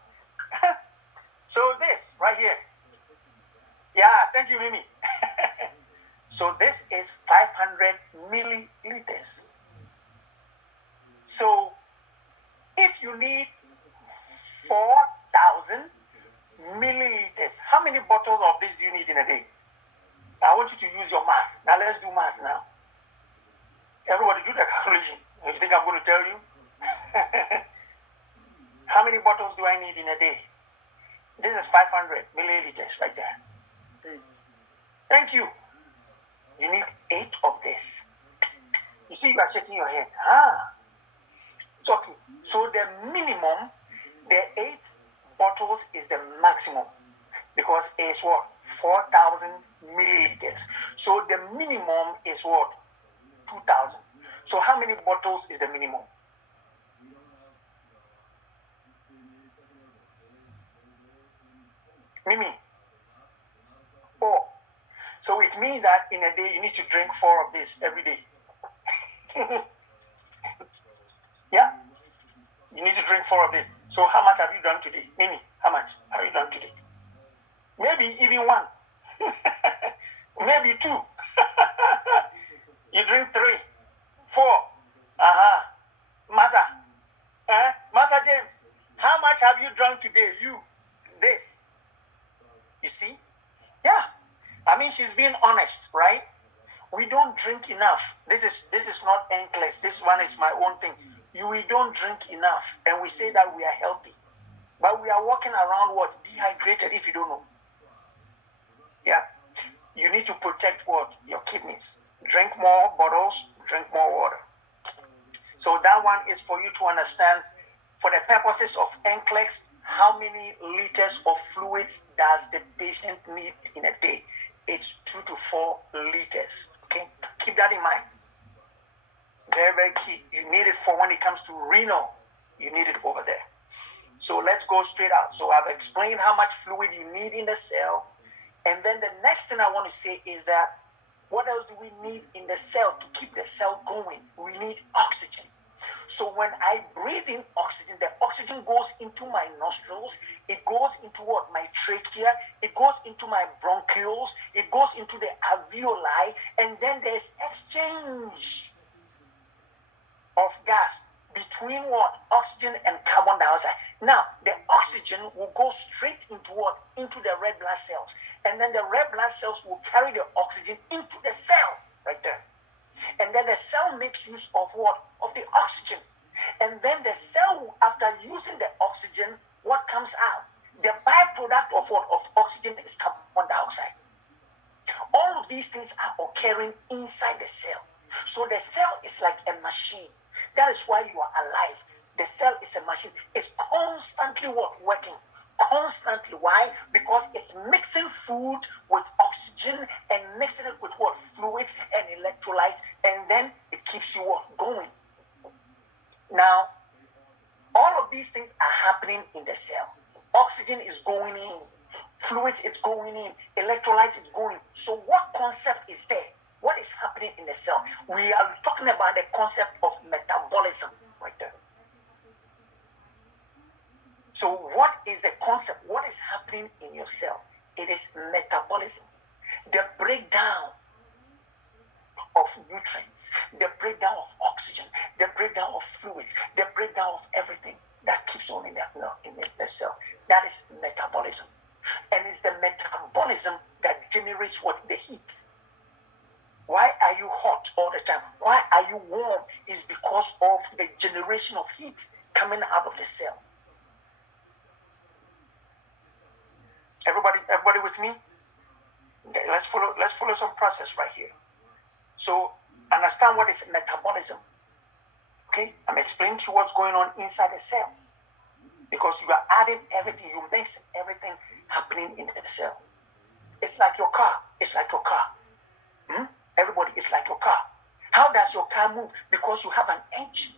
So this right here. Yeah, thank you, Mimi. So this is 500 milliliters. So if you need 4,000 milliliters, how many bottles of this do you need in a day? I want you to use your math. Now let's do math now. Everybody do the calculation. You think I'm going to tell you? How many bottles do I need in a day? This is 500 milliliters right there. 8. Thank you. You need 8 of this. You see, you are shaking your head. It's okay. So the minimum, the 8 bottles is the maximum because it's what? 4,000 milliliters. So the minimum is what? 2,000. So how many bottles is the minimum? Mimi? 4. So it means that in a day you need to drink 4 of this every day. Yeah? You need to drink 4 of it. So how much have you done today? Mimi, how much have you done today? Maybe even 1. Maybe 2. You drink 3, 4. Masa. Masa James, how much have you drunk today? You. This. You see? Yeah. I mean, she's being honest, right? We don't drink enough. This is not NCLEX. This one is my own thing. We don't drink enough, and we say that we are healthy, but we are walking around what? Dehydrated, if you don't know. Yeah. You need to protect what? Your kidneys. Drink more bottles, drink more water. So that one is for you to understand, for the purposes of NCLEX, how many liters of fluids does the patient need in a day? It's 2 to 4 liters. Okay, keep that in mind. Very, very key. You need it for when it comes to renal. You need it over there. So let's go straight out. So I've explained how much fluid you need in the cell. And then the next thing I want to say is that what else do we need in the cell to keep the cell going? We need oxygen. So when I breathe in oxygen, the oxygen goes into my nostrils. It goes into what? My trachea. It goes into my bronchioles. It goes into the alveoli. And then there's exchange of gas between what? Oxygen and carbon dioxide. Now, the oxygen will go straight into what? Into the red blood cells. And then the red blood cells will carry the oxygen into the cell right there. And then the cell makes use of what? Of the oxygen. And then the cell, after using the oxygen, what comes out? The byproduct of what? Of oxygen is carbon dioxide. All of these things are occurring inside the cell. So the cell is like a machine. That is why you are alive. The cell is a machine. It's constantly what? Working. Constantly. Why? Because it's mixing food with oxygen and mixing it with what? Fluids and electrolytes. And then it keeps you what? Going. Now, all of these things are happening in the cell. Oxygen is going in. Fluids is going in. Electrolytes is going. So what concept is there? What is happening in the cell? We are talking about the concept of metabolism right there. So what is the concept? What is happening in your cell? It is metabolism. The breakdown of nutrients, the breakdown of oxygen, the breakdown of fluids, the breakdown of everything that keeps on in the cell. That is metabolism. And it's the metabolism that generates what? The heat. Why are you hot all the time? Why are you warm? Is because of the generation of heat coming out of the cell. Everybody with me? Okay, let's follow some process right here. So understand what is metabolism. Okay, I'm explaining to you what's going on inside the cell. Because you are adding everything, you mix everything happening in the cell. It's like your car. It's like your car. Everybody, it's like your car. How does your car move? Because you have an engine.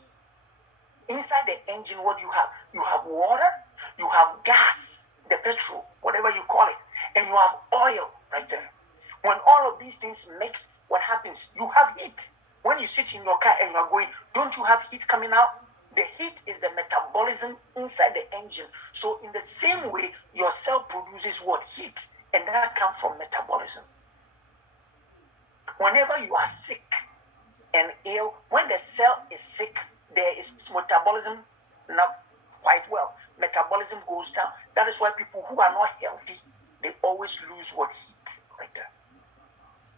Inside the engine, what do you have? You have water, you have gas, the petrol, whatever you call it, and you have oil right there. When all of these things mix, what happens? You have heat. When you sit in your car and you are going, don't you have heat coming out? The heat is the metabolism inside the engine. So in the same way, your cell produces what? Heat, and that comes from metabolism. Whenever you are sick and ill, when the cell is sick, there is metabolism not quite well. Metabolism goes down. That is why people who are not healthy, they always lose what? Heat right there.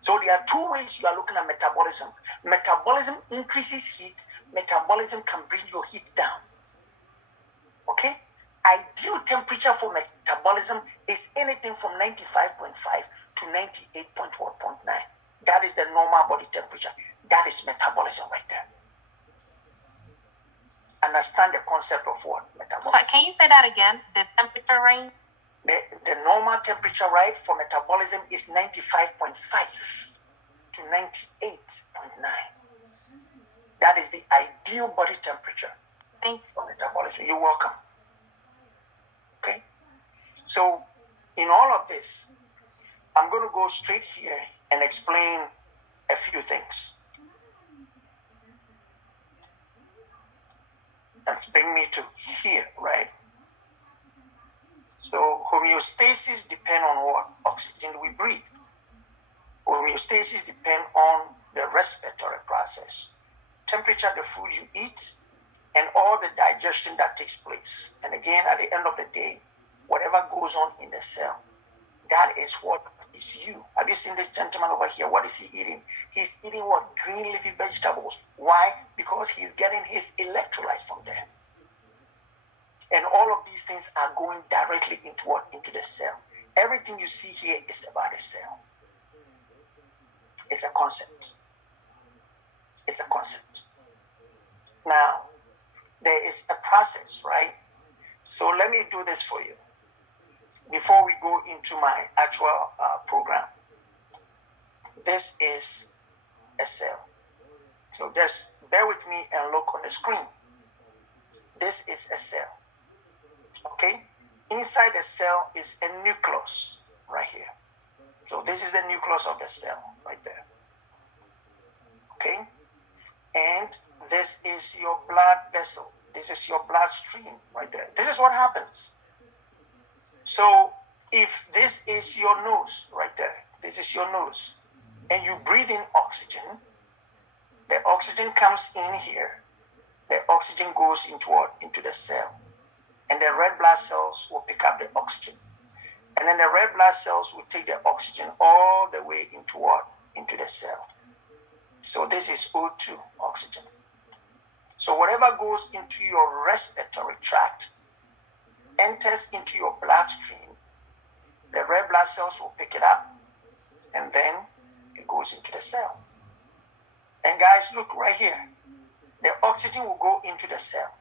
So there are two ways you are looking at metabolism. Metabolism increases heat. Metabolism can bring your heat down. Okay? Ideal temperature for metabolism is anything from 95.5 to 98.1.9. That is the normal body temperature. That is metabolism right there. Understand the concept of what? Metabolism. Sorry, can you say that again? The temperature range? The normal temperature, right, for metabolism is 95.5 to 98.9. That is the ideal body temperature for metabolism. You're welcome. Okay? So, in all of this, I'm going to go straight here and explain a few things. Let's bring me to here, right? So homeostasis depends on what? Oxygen we breathe. Homeostasis depends on the respiratory process, temperature, the food you eat, and all the digestion that takes place. And again, at the end of the day, whatever goes on in the cell, that is what is you. Have you seen this gentleman over here? What is he eating? He's eating what? Green leafy vegetables. Why? Because he's getting his electrolytes from there. And all of these things are going directly into what? Into the cell. Everything you see here is about a cell. It's a concept. It's a concept. Now, there is a process, right? So let me do this for you before we go into my actual program. This is a cell. So just bear with me and look on the screen. This is a cell. Okay? Inside the cell is a nucleus right here. So this is the nucleus of the cell right there. Okay? And this is your blood vessel. This is your bloodstream right there. This is what happens. So if this is your nose right there, this is your nose, and you breathe in oxygen, the oxygen comes in here. The oxygen goes into what? Into the cell. And the red blood cells will pick up the oxygen. And then the red blood cells will take the oxygen all the way into what? Into the cell. So this is O2, oxygen. So whatever goes into your respiratory tract enters into your bloodstream. The red blood cells will pick it up, and then it goes into the cell. And guys, look right here. The oxygen will go into the cell.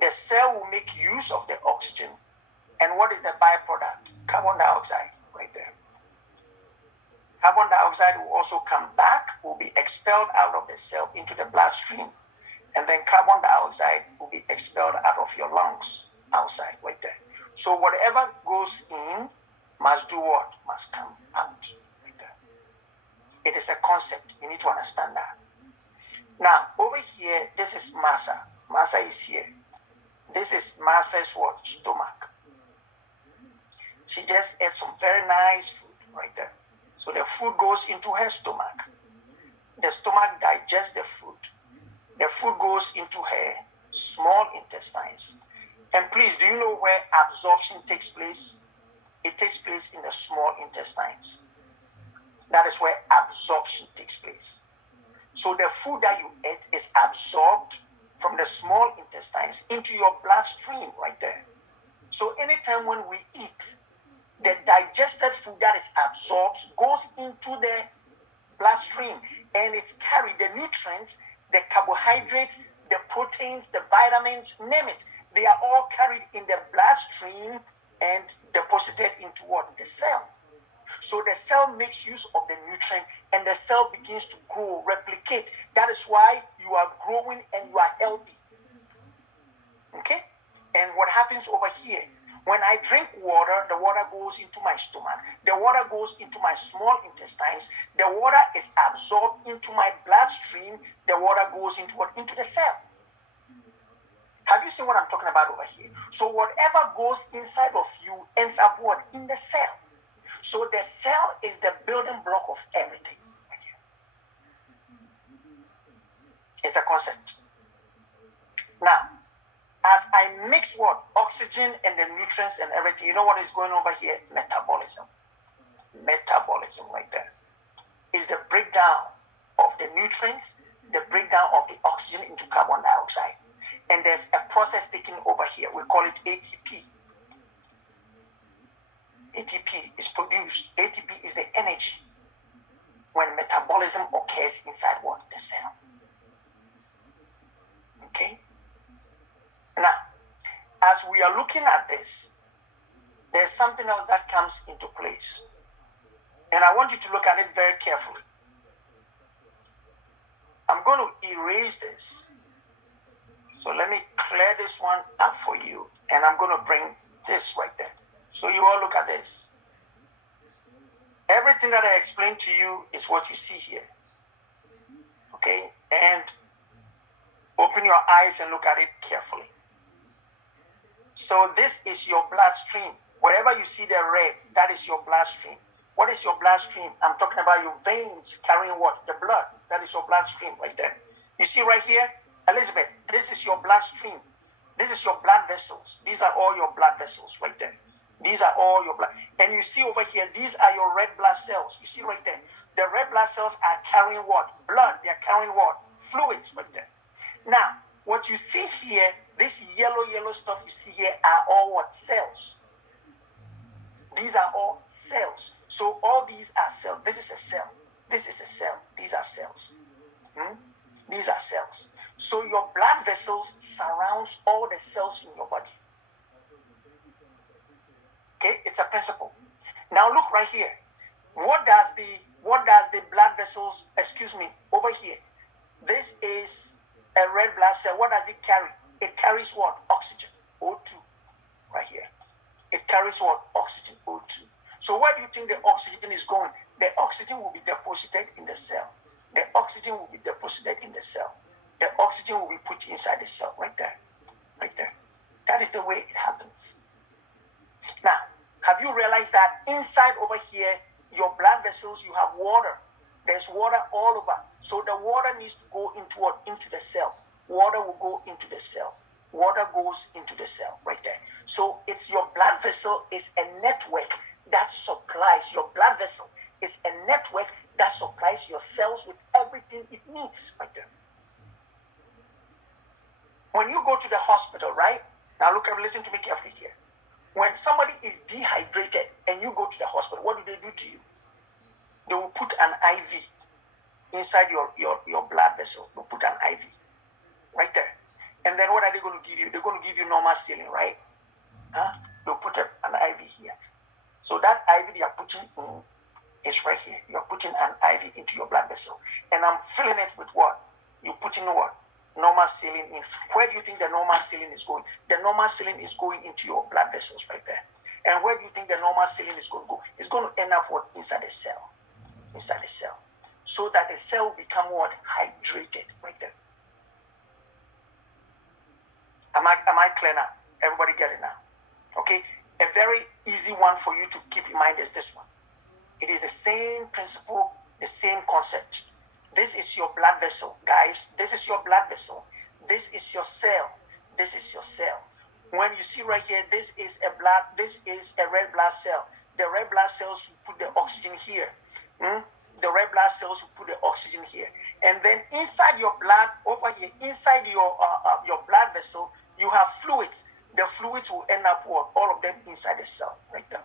The cell will make use of the oxygen. And what is the byproduct? Carbon dioxide right there. Carbon dioxide will also come back, will be expelled out of the cell into the bloodstream. And then carbon dioxide will be expelled out of your lungs outside right there. So whatever goes in must do what? Must come out right there. It is a concept. You need to understand that. Now, over here, this is Masa. Masa is here. This is Masa's what? Stomach. She just ate some very nice food right there. So the food goes into her stomach. The stomach digests the food. The food goes into her small intestines. And please, do you know where absorption takes place? It takes place in the small intestines. That is where absorption takes place. So the food that you eat is absorbed from the small intestines into your bloodstream right there. So anytime when we eat, the digested food that is absorbed goes into the bloodstream, and it's carried, the nutrients, the carbohydrates, the proteins, the vitamins, name it. They are all carried in the bloodstream and deposited into what? The cell. So the cell makes use of the nutrient, and the cell begins to grow, replicate. That is why you are growing and you are healthy. Okay? And what happens over here? When I drink water, the water goes into my stomach. The water goes into my small intestines. The water is absorbed into my bloodstream. The water goes into what? Into the cell. Have you seen what I'm talking about over here? So whatever goes inside of you ends up what? In the cell. So the cell is the building block of everything. It's a concept. Now, as I mix what? Oxygen and the nutrients and everything, you know what is going over here? Metabolism. Metabolism right there is the breakdown of the nutrients, the breakdown of the oxygen into carbon dioxide. And there's a process taking over here. We call it ATP. ATP is produced. ATP is the energy when metabolism occurs inside what? The cell. Okay? Now, as we are looking at this, there's something else that comes into place. And I want you to look at it very carefully. I'm going to erase this. So let me clear this one up for you. And I'm going to bring this right there. So you all look at this. Everything that I explained to you is what you see here. Okay? And open your eyes and look at it carefully. So this is your bloodstream. Wherever you see the red, that is your bloodstream. What is your bloodstream? I'm talking about your veins carrying what? The blood. That is your bloodstream right there. You see right here, Elizabeth, this is your bloodstream. This is your blood vessels. These are all your blood vessels right there. These are all your blood. And you see over here, these are your red blood cells. You see right there. The red blood cells are carrying what? Blood. They are carrying what? Fluids right there. Now, what you see here, this yellow stuff you see here are all what? Cells. These are all cells. So all these are cells. This is a cell. This is a cell. These are cells. These are cells. So your blood vessels surrounds all the cells in your body. Okay, it's a principle. Now look right here. What does the blood vessels, over here? This is a red blood cell. What does it carry? It carries what? Oxygen, O2, right here. It carries what? Oxygen, O2. So where do you think the oxygen is going? The oxygen will be deposited in the cell. The oxygen will be deposited in the cell. The oxygen will be put inside the cell, right there. Right there. That is the way it happens. Now, have you realized that inside over here, your blood vessels, you have water. There's water all over. So the water needs to go into what? Into the cell. Water will go into the cell. Water goes into the cell right there. So it's your blood vessel is a network that supplies, your blood vessel is a network that supplies your cells with everything it needs right there. When you go to the hospital, right? Now listen to me carefully here. When somebody is dehydrated and you go to the hospital, what do they do to you? They will put an IV inside your blood vessel. They'll put an IV right there. And then what are they going to give you? They're going to give you normal saline, right? They'll put an IV here. So that IV they are putting in is right here. You're putting an IV into your blood vessel. And I'm filling it with what? You're putting what? Normal saline in. Where do you think the normal saline is going? The normal saline is going into your blood vessels right there. And where do you think the normal saline is going to go? It's going to end up what? Inside the cell. Inside the cell. So that the cell will become what? Hydrated right there. Am I clear now? Everybody get it now? Okay. A very easy one for you to keep in mind is this one. It is the same principle, the same concept. This is your blood vessel, guys. This is your blood vessel. This is your cell. This is your cell. When you see right here, this is a red blood cell. The red blood cells will put the oxygen here. The red blood cells will put the oxygen here. And then inside your blood, over here, inside your blood vessel, you have fluids. The fluids will end up what? All of them inside the cell, right there.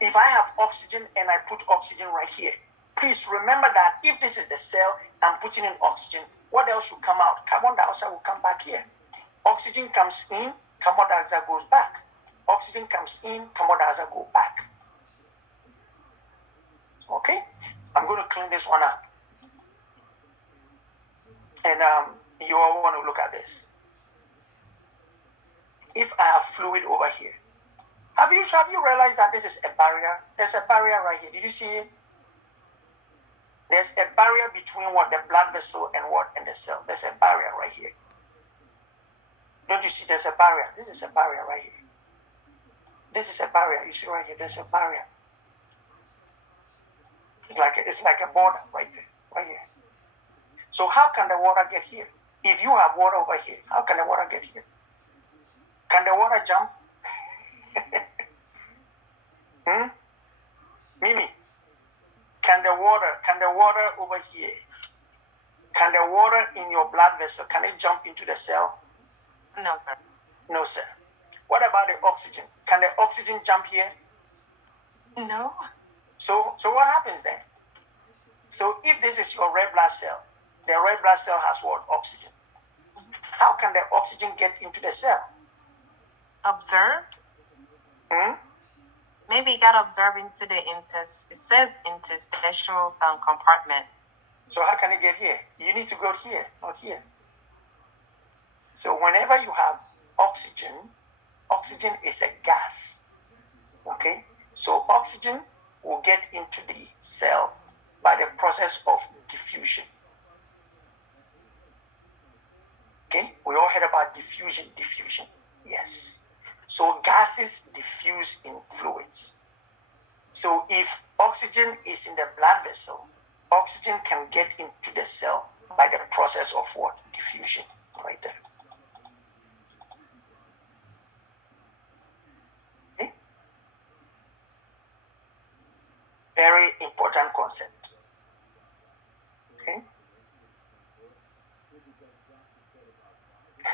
If I have oxygen and I put oxygen right here, please remember that if this is the cell, I'm putting in oxygen, what else should come out? Carbon dioxide will come back here. Oxygen comes in, carbon dioxide goes back. Oxygen comes in, carbon dioxide goes back. Okay? I'm going to clean this one up. And you all want to look at this. If I have fluid over here, have you realized that this is a barrier? There's a barrier right here. Did you see it? There's a barrier between what? The blood vessel and what? And the cell. There's a barrier right here. Don't you see there's a barrier? This is a barrier right here. This is a barrier. You see right here, there's a barrier. It's like a border right there, right here. So how can the water get here? If you have water over here, how can the water get here? Can the water jump? Mimi, can the water over here, can the water in your blood vessel, can it jump into the cell? No, sir. No, sir. What about the oxygen? Can the oxygen jump here? No. So what happens then? So if this is your red blood cell, the red blood cell has what? Oxygen. How can the oxygen get into the cell? Observed? Maybe it got observed into the it says interstitial compartment. So how can it get here? You need to go here, not here. So whenever you have oxygen is a gas. Okay? So oxygen will get into the cell by the process of diffusion. Okay? We all heard about diffusion. Yes. So gases diffuse in fluids. So if oxygen is in the blood vessel, oxygen can get into the cell by the process of what? Diffusion. Right there. Very important concept. Okay.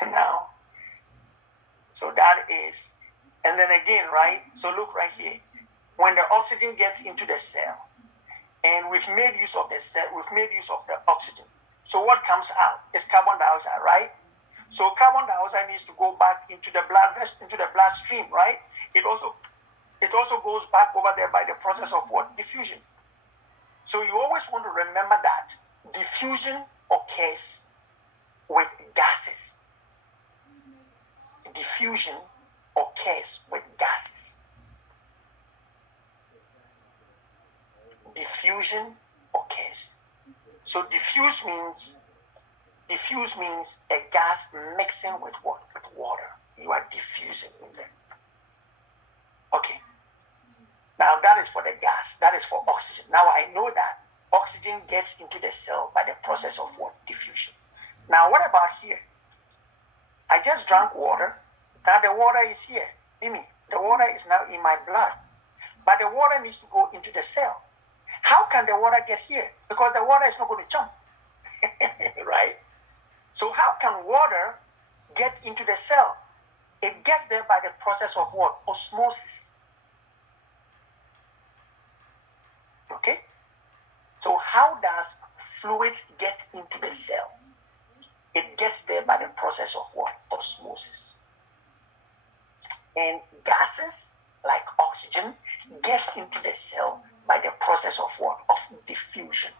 Now, so that is, and then again, right? So look right here. When the oxygen gets into the cell, and we've made use of the cell, we've made use of the oxygen. So what comes out is carbon dioxide, right? So carbon dioxide needs to go back into the bloodstream, right? It also goes back over there by the process of what? Diffusion. So you always want to remember that diffusion occurs with gases. Diffusion occurs with gases. Diffusion occurs. So diffuse means a gas mixing with what? With water. You are diffusing in there. Okay. Now that is for the gas. That is for oxygen. Now I know that oxygen gets into the cell by the process of what? Diffusion. Now what about here? I just drank water. Now the water is here. Mimi, the water is now in my blood. But the water needs to go into the cell. How can the water get here? Because the water is not going to jump. Right? So how can water get into the cell? It gets there by the process of what? Osmosis. Okay? So how does fluids get into the cell? It gets there by the process of what? Osmosis. And gases like oxygen gets into the cell by the process of what? Of diffusion.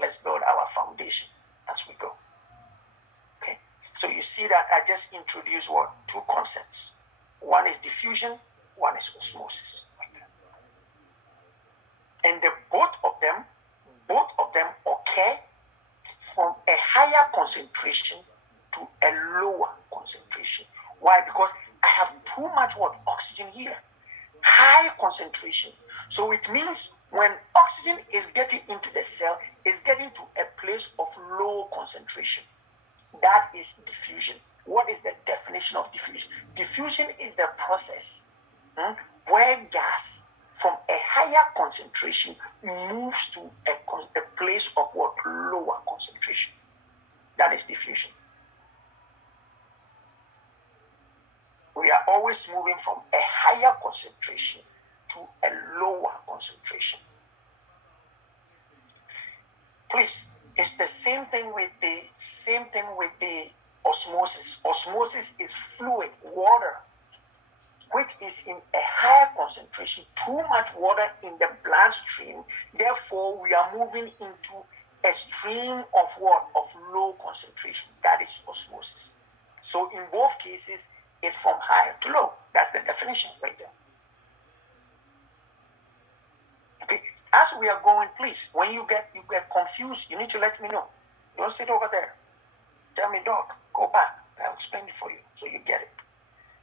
Let's build our foundation as we go. Okay. So you see that I just introduced what? Two concepts. One is diffusion, one is osmosis. And both of them occur from a higher concentration to a lower concentration. Why? Because I have too much what? Oxygen here. High concentration. So it means when oxygen is getting into the cell, it's getting to a place of low concentration. That is diffusion. What is the definition of diffusion? Diffusion is the process where gas from a higher concentration moves to a place of what? Lower concentration. That is diffusion. We are always moving from a higher concentration to a lower concentration. Please, it's the same thing with the osmosis. Osmosis is fluid, water, which is in a higher concentration, too much water in the bloodstream. Therefore, we are moving into a stream of what? Of low concentration. That is osmosis. So in both cases, it's from high to low. That's the definition right there. Okay. As we are going, please, when you get confused, you need to let me know. Don't sit over there. Tell me, Doc, go back. I'll explain it for you so you get it.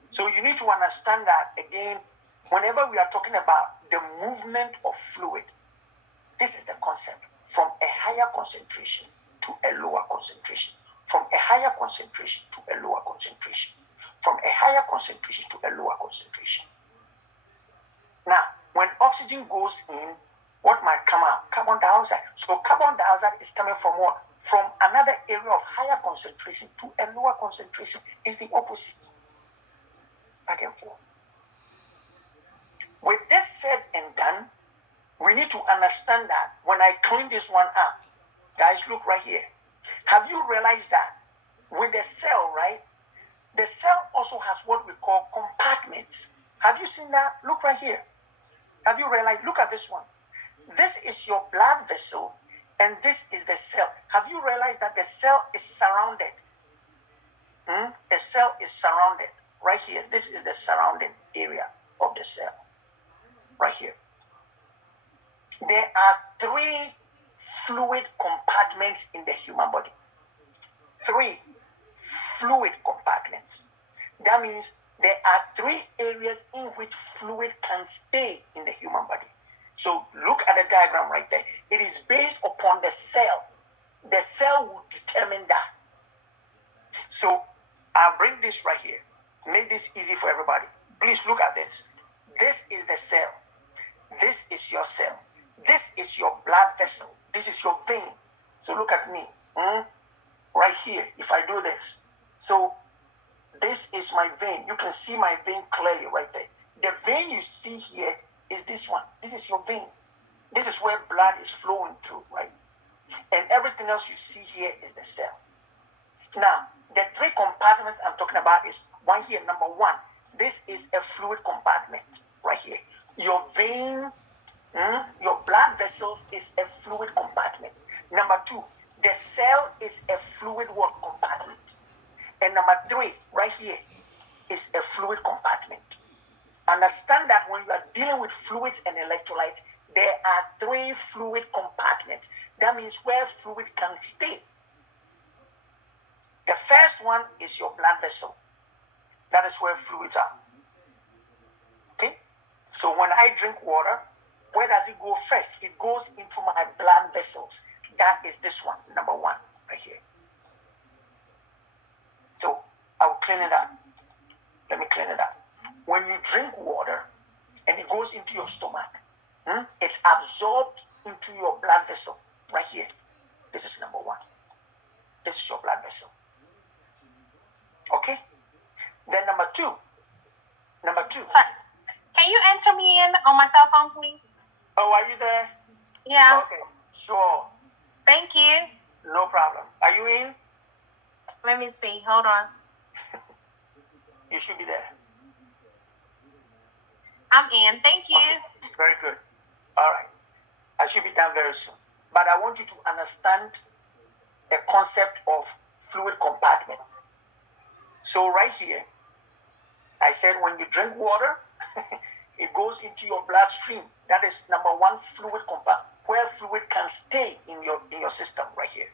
So you need to understand that, again, whenever we are talking about the movement of fluid, this is the concept. From a higher concentration to a lower concentration. From a higher concentration to a lower concentration. From a higher concentration to a lower concentration. Now, when oxygen goes in, what might come out? Carbon dioxide. So carbon dioxide is coming from what? From another area of higher concentration to a lower concentration. Is the opposite. Back and forth. With this said and done, we need to understand that when I clean this one up, guys, look right here. Have you realized that with the cell, right? The cell also has what we call compartments. Have you seen that? Look right here. Have you realized? Look at this one. This is your blood vessel, and this is the cell. Have you realized that the cell is surrounded? The cell is surrounded. Right here. This is the surrounding area of the cell. Right here. There are 3 fluid compartments in the human body. 3 fluid compartments. That means there are 3 areas in which fluid can stay in the human body. So look at the diagram right there. It is based upon the cell. The cell will determine that. So I'll bring this right here. Make this easy for everybody. Please look at this. This is the cell. This is your cell. This is your blood vessel. This is your vein. So look at me. Right here, if I do this. So this is my vein. You can see my vein clearly right there. The vein you see here is this one. This is your vein. This is where blood is flowing through, right? And everything else you see here is the cell. Now, the three compartments I'm talking about is one here. Number one, this is a fluid compartment right here. Your vein, your blood vessels is a fluid compartment. Number two, the cell is a fluid compartment. And number three, right here, is a fluid compartment. Understand that when you are dealing with fluids and electrolytes, there are three fluid compartments. That means where fluid can stay. The first one is your blood vessel. That is where fluids are. Okay? So when I drink water, where does it go first? It goes into my blood vessels. That is this one, number one, right here. So I will clean it up. Let me clean it up. When you drink water and it goes into your stomach, it's absorbed into your blood vessel right here. This is number one. This is your blood vessel. Okay? Then number two. Sorry. Can you enter me in on my cell phone, please? Oh, are you there? Yeah. Okay, sure. Thank you. No problem. Are you in? Let me see. Hold on. You should be there. I'm in. Thank you. Okay. Very good. All right. I should be done very soon. But I want you to understand the concept of fluid compartments. So right here, I said when you drink water, it goes into your bloodstream. That is number one fluid compartment, where fluid can stay in your system right here.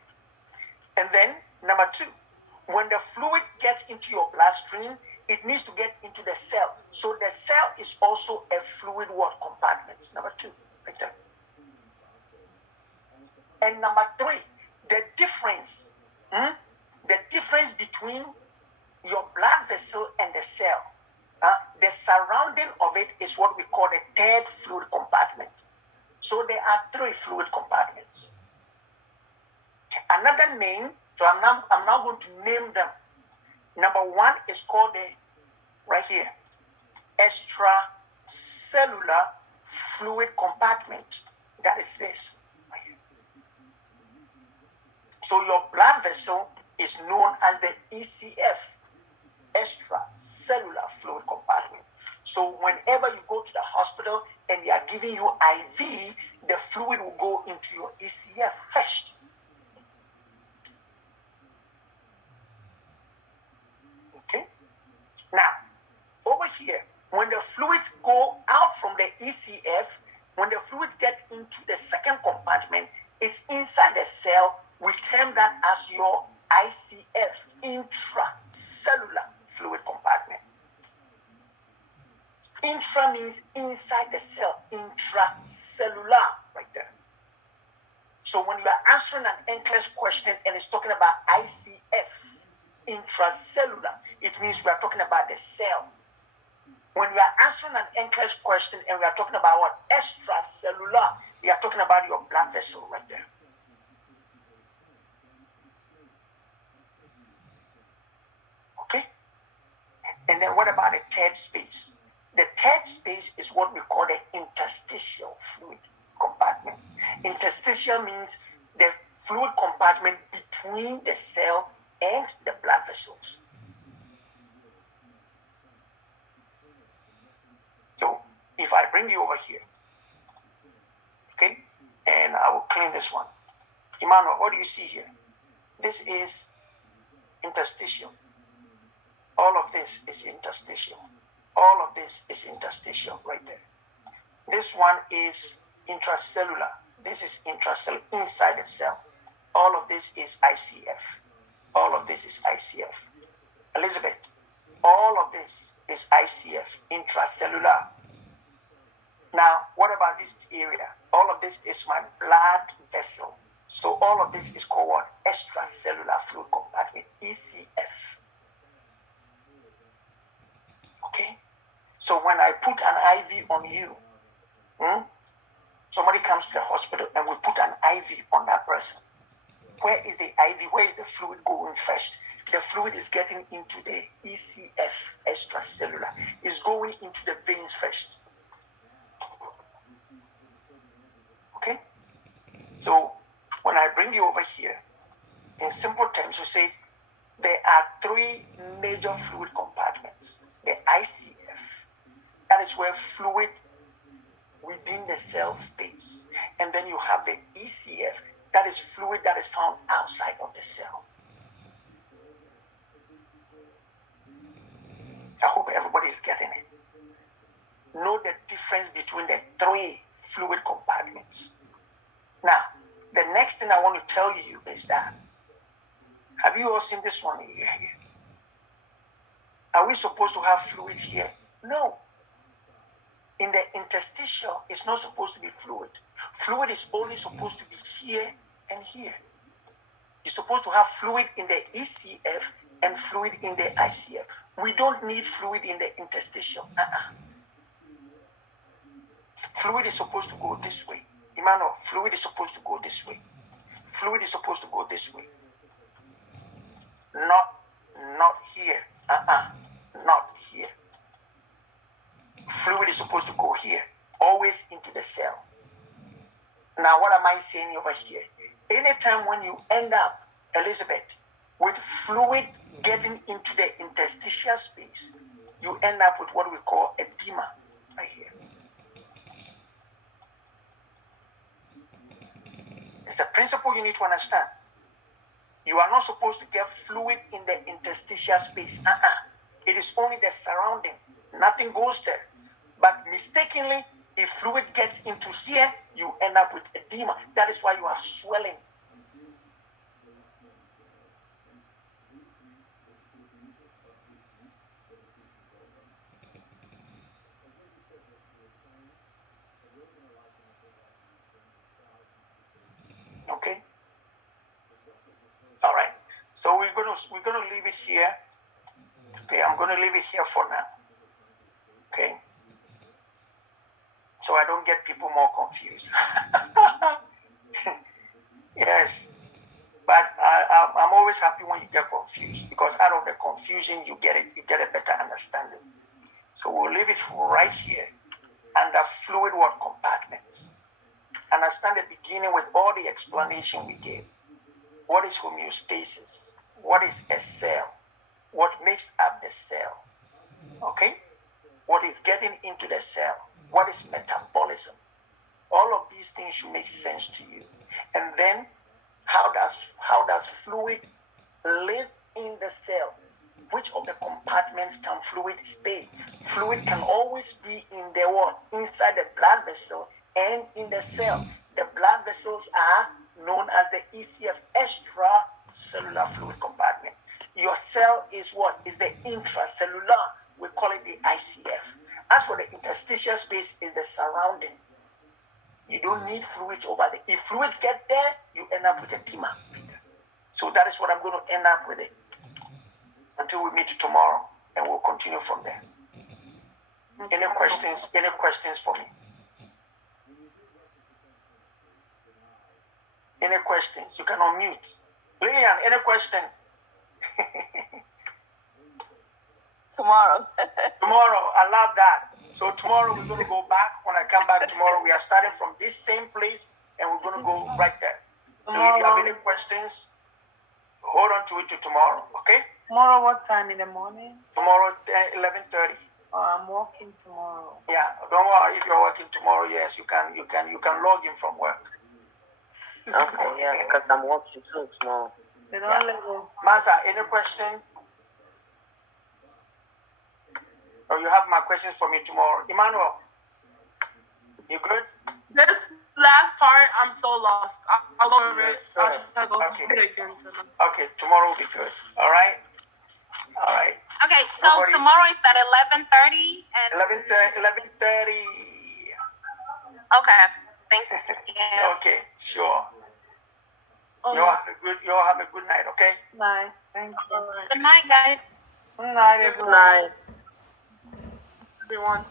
And then number two, when the fluid gets into your bloodstream, it needs to get into the cell. So the cell is also a fluid compartment. Number two, right there. And number three, the difference between your blood vessel and the cell, the surrounding of it is what we call the third fluid compartment. So there are three fluid compartments. Another name, so I'm now going to name them. Number one is called right here, extracellular fluid compartment. That is this. Right here. So your blood vessel is known as the ECF, extracellular fluid compartment. So whenever you go to the hospital and they are giving you IV, the fluid will go into your ECF first. Okay? Now, over here, when the fluids go out from the ECF, when the fluids get into the second compartment, it's inside the cell. We term that as your ICF, intracellular fluid compartment. Intra means inside the cell, intracellular, right there. So when you are answering an NCLEX question and it's talking about ICF, intracellular, it means we are talking about the cell. When we are answering an NCLEX question and we are talking about what? Extracellular, we are talking about your blood vessel right there. Okay? And then what about the third space? The third space is what we call the interstitial fluid compartment. Interstitial means the fluid compartment between the cell and the blood vessels. So if I bring you over here, okay, and I will clean this one. Emmanuel, what do you see here? This is interstitial. All of this is interstitial. All of this is interstitial right there. This one is intracellular. This is intracellular, inside the cell. All of this is ICF. All of this is ICF. Elizabeth, all of this is ICF, intracellular. Now, what about this area? All of this is my blood vessel. So all of this is called what? Extracellular fluid compartment, ECF. So when I put an IV on you, somebody comes to the hospital and we put an IV on that person. Where is the IV? Where is the fluid going first? The fluid is getting into the ECF, extracellular. It's going into the veins first. Okay? So when I bring you over here, in simple terms, you say there are three major fluid compartments. The ICF, that is where fluid within the cell stays. And then you have the ECF, that is fluid that is found outside of the cell. I hope everybody is getting it. Know the difference between the three fluid compartments. Now, the next thing I want to tell you is that, have you all seen this one here? Are we supposed to have fluids here? No. In the interstitial, it's not supposed to be fluid. Fluid is only supposed to be here and here. You're supposed to have fluid in the ECF and fluid in the ICF. We don't need fluid in the interstitial. Fluid is supposed to go this way. Emmanuel, fluid is supposed to go this way. Fluid is supposed to go this way. Not here. Not here. Fluid is supposed to go here, always into the cell. Now, what am I saying over here? Anytime when you end up, Elizabeth, with fluid getting into the interstitial space, you end up with what we call edema right here. It's a principle you need to understand. You are not supposed to get fluid in the interstitial space. It is only the surrounding. Nothing goes there. But mistakenly, if fluid gets into here, you end up with edema. That is why you have swelling. Okay. All right. So we're gonna leave it here. Okay, I'm gonna leave it here for now. Okay. So I don't get people more confused. Yes. But I'm always happy when you get confused, because out of the confusion you get a better understanding. So we'll leave it right here under fluid what compartments. Understand the beginning with all the explanation we gave. What is homeostasis? What is a cell? What makes up the cell? Okay? What is getting into the cell? What is metabolism? All of these things should make sense to you. And then how does fluid live in the cell? Which of the compartments can fluid stay? Fluid can always be in the what? Inside the blood vessel and in the cell. The blood vessels are known as the ECF, extracellular fluid compartment. Your cell is what? Is the intracellular. We call it the ICF. As for the interstitial space, is the surrounding. You don't need fluids over there. If fluids get there, you end up with edema. So that is what I'm going to end up with it until we meet tomorrow, and we'll continue from there. Any questions? Any questions for me? Any questions? You can unmute. Lillian, any question? Tomorrow. Tomorrow, I love that. So tomorrow we're going to go back. When I come back tomorrow, we are starting from this same place, and we're going to go right there. So if you have any questions, hold on to it to tomorrow, okay? Tomorrow, what time in the morning? Tomorrow, 11:30. Oh, I'm working tomorrow. Yeah, don't worry. If you're working tomorrow, yes, you can log in from work. Okay, yeah, because I'm working too tomorrow. They don't let us. Masa, any question? Or you have my questions for me tomorrow? Emmanuel, you good? This last part, I'm so lost. I'll go over it. Yes, I'll sir. try to go Okay. over it again tonight. Okay, tomorrow will be good. All right? All right. Okay, so Nobody- tomorrow is at 11:30 and 11:30. okay. Thank you. Okay, sure. Oh, You all have a good night, okay? Nice, thank you. all right. Good night, guys. Good night, everyone. everyone.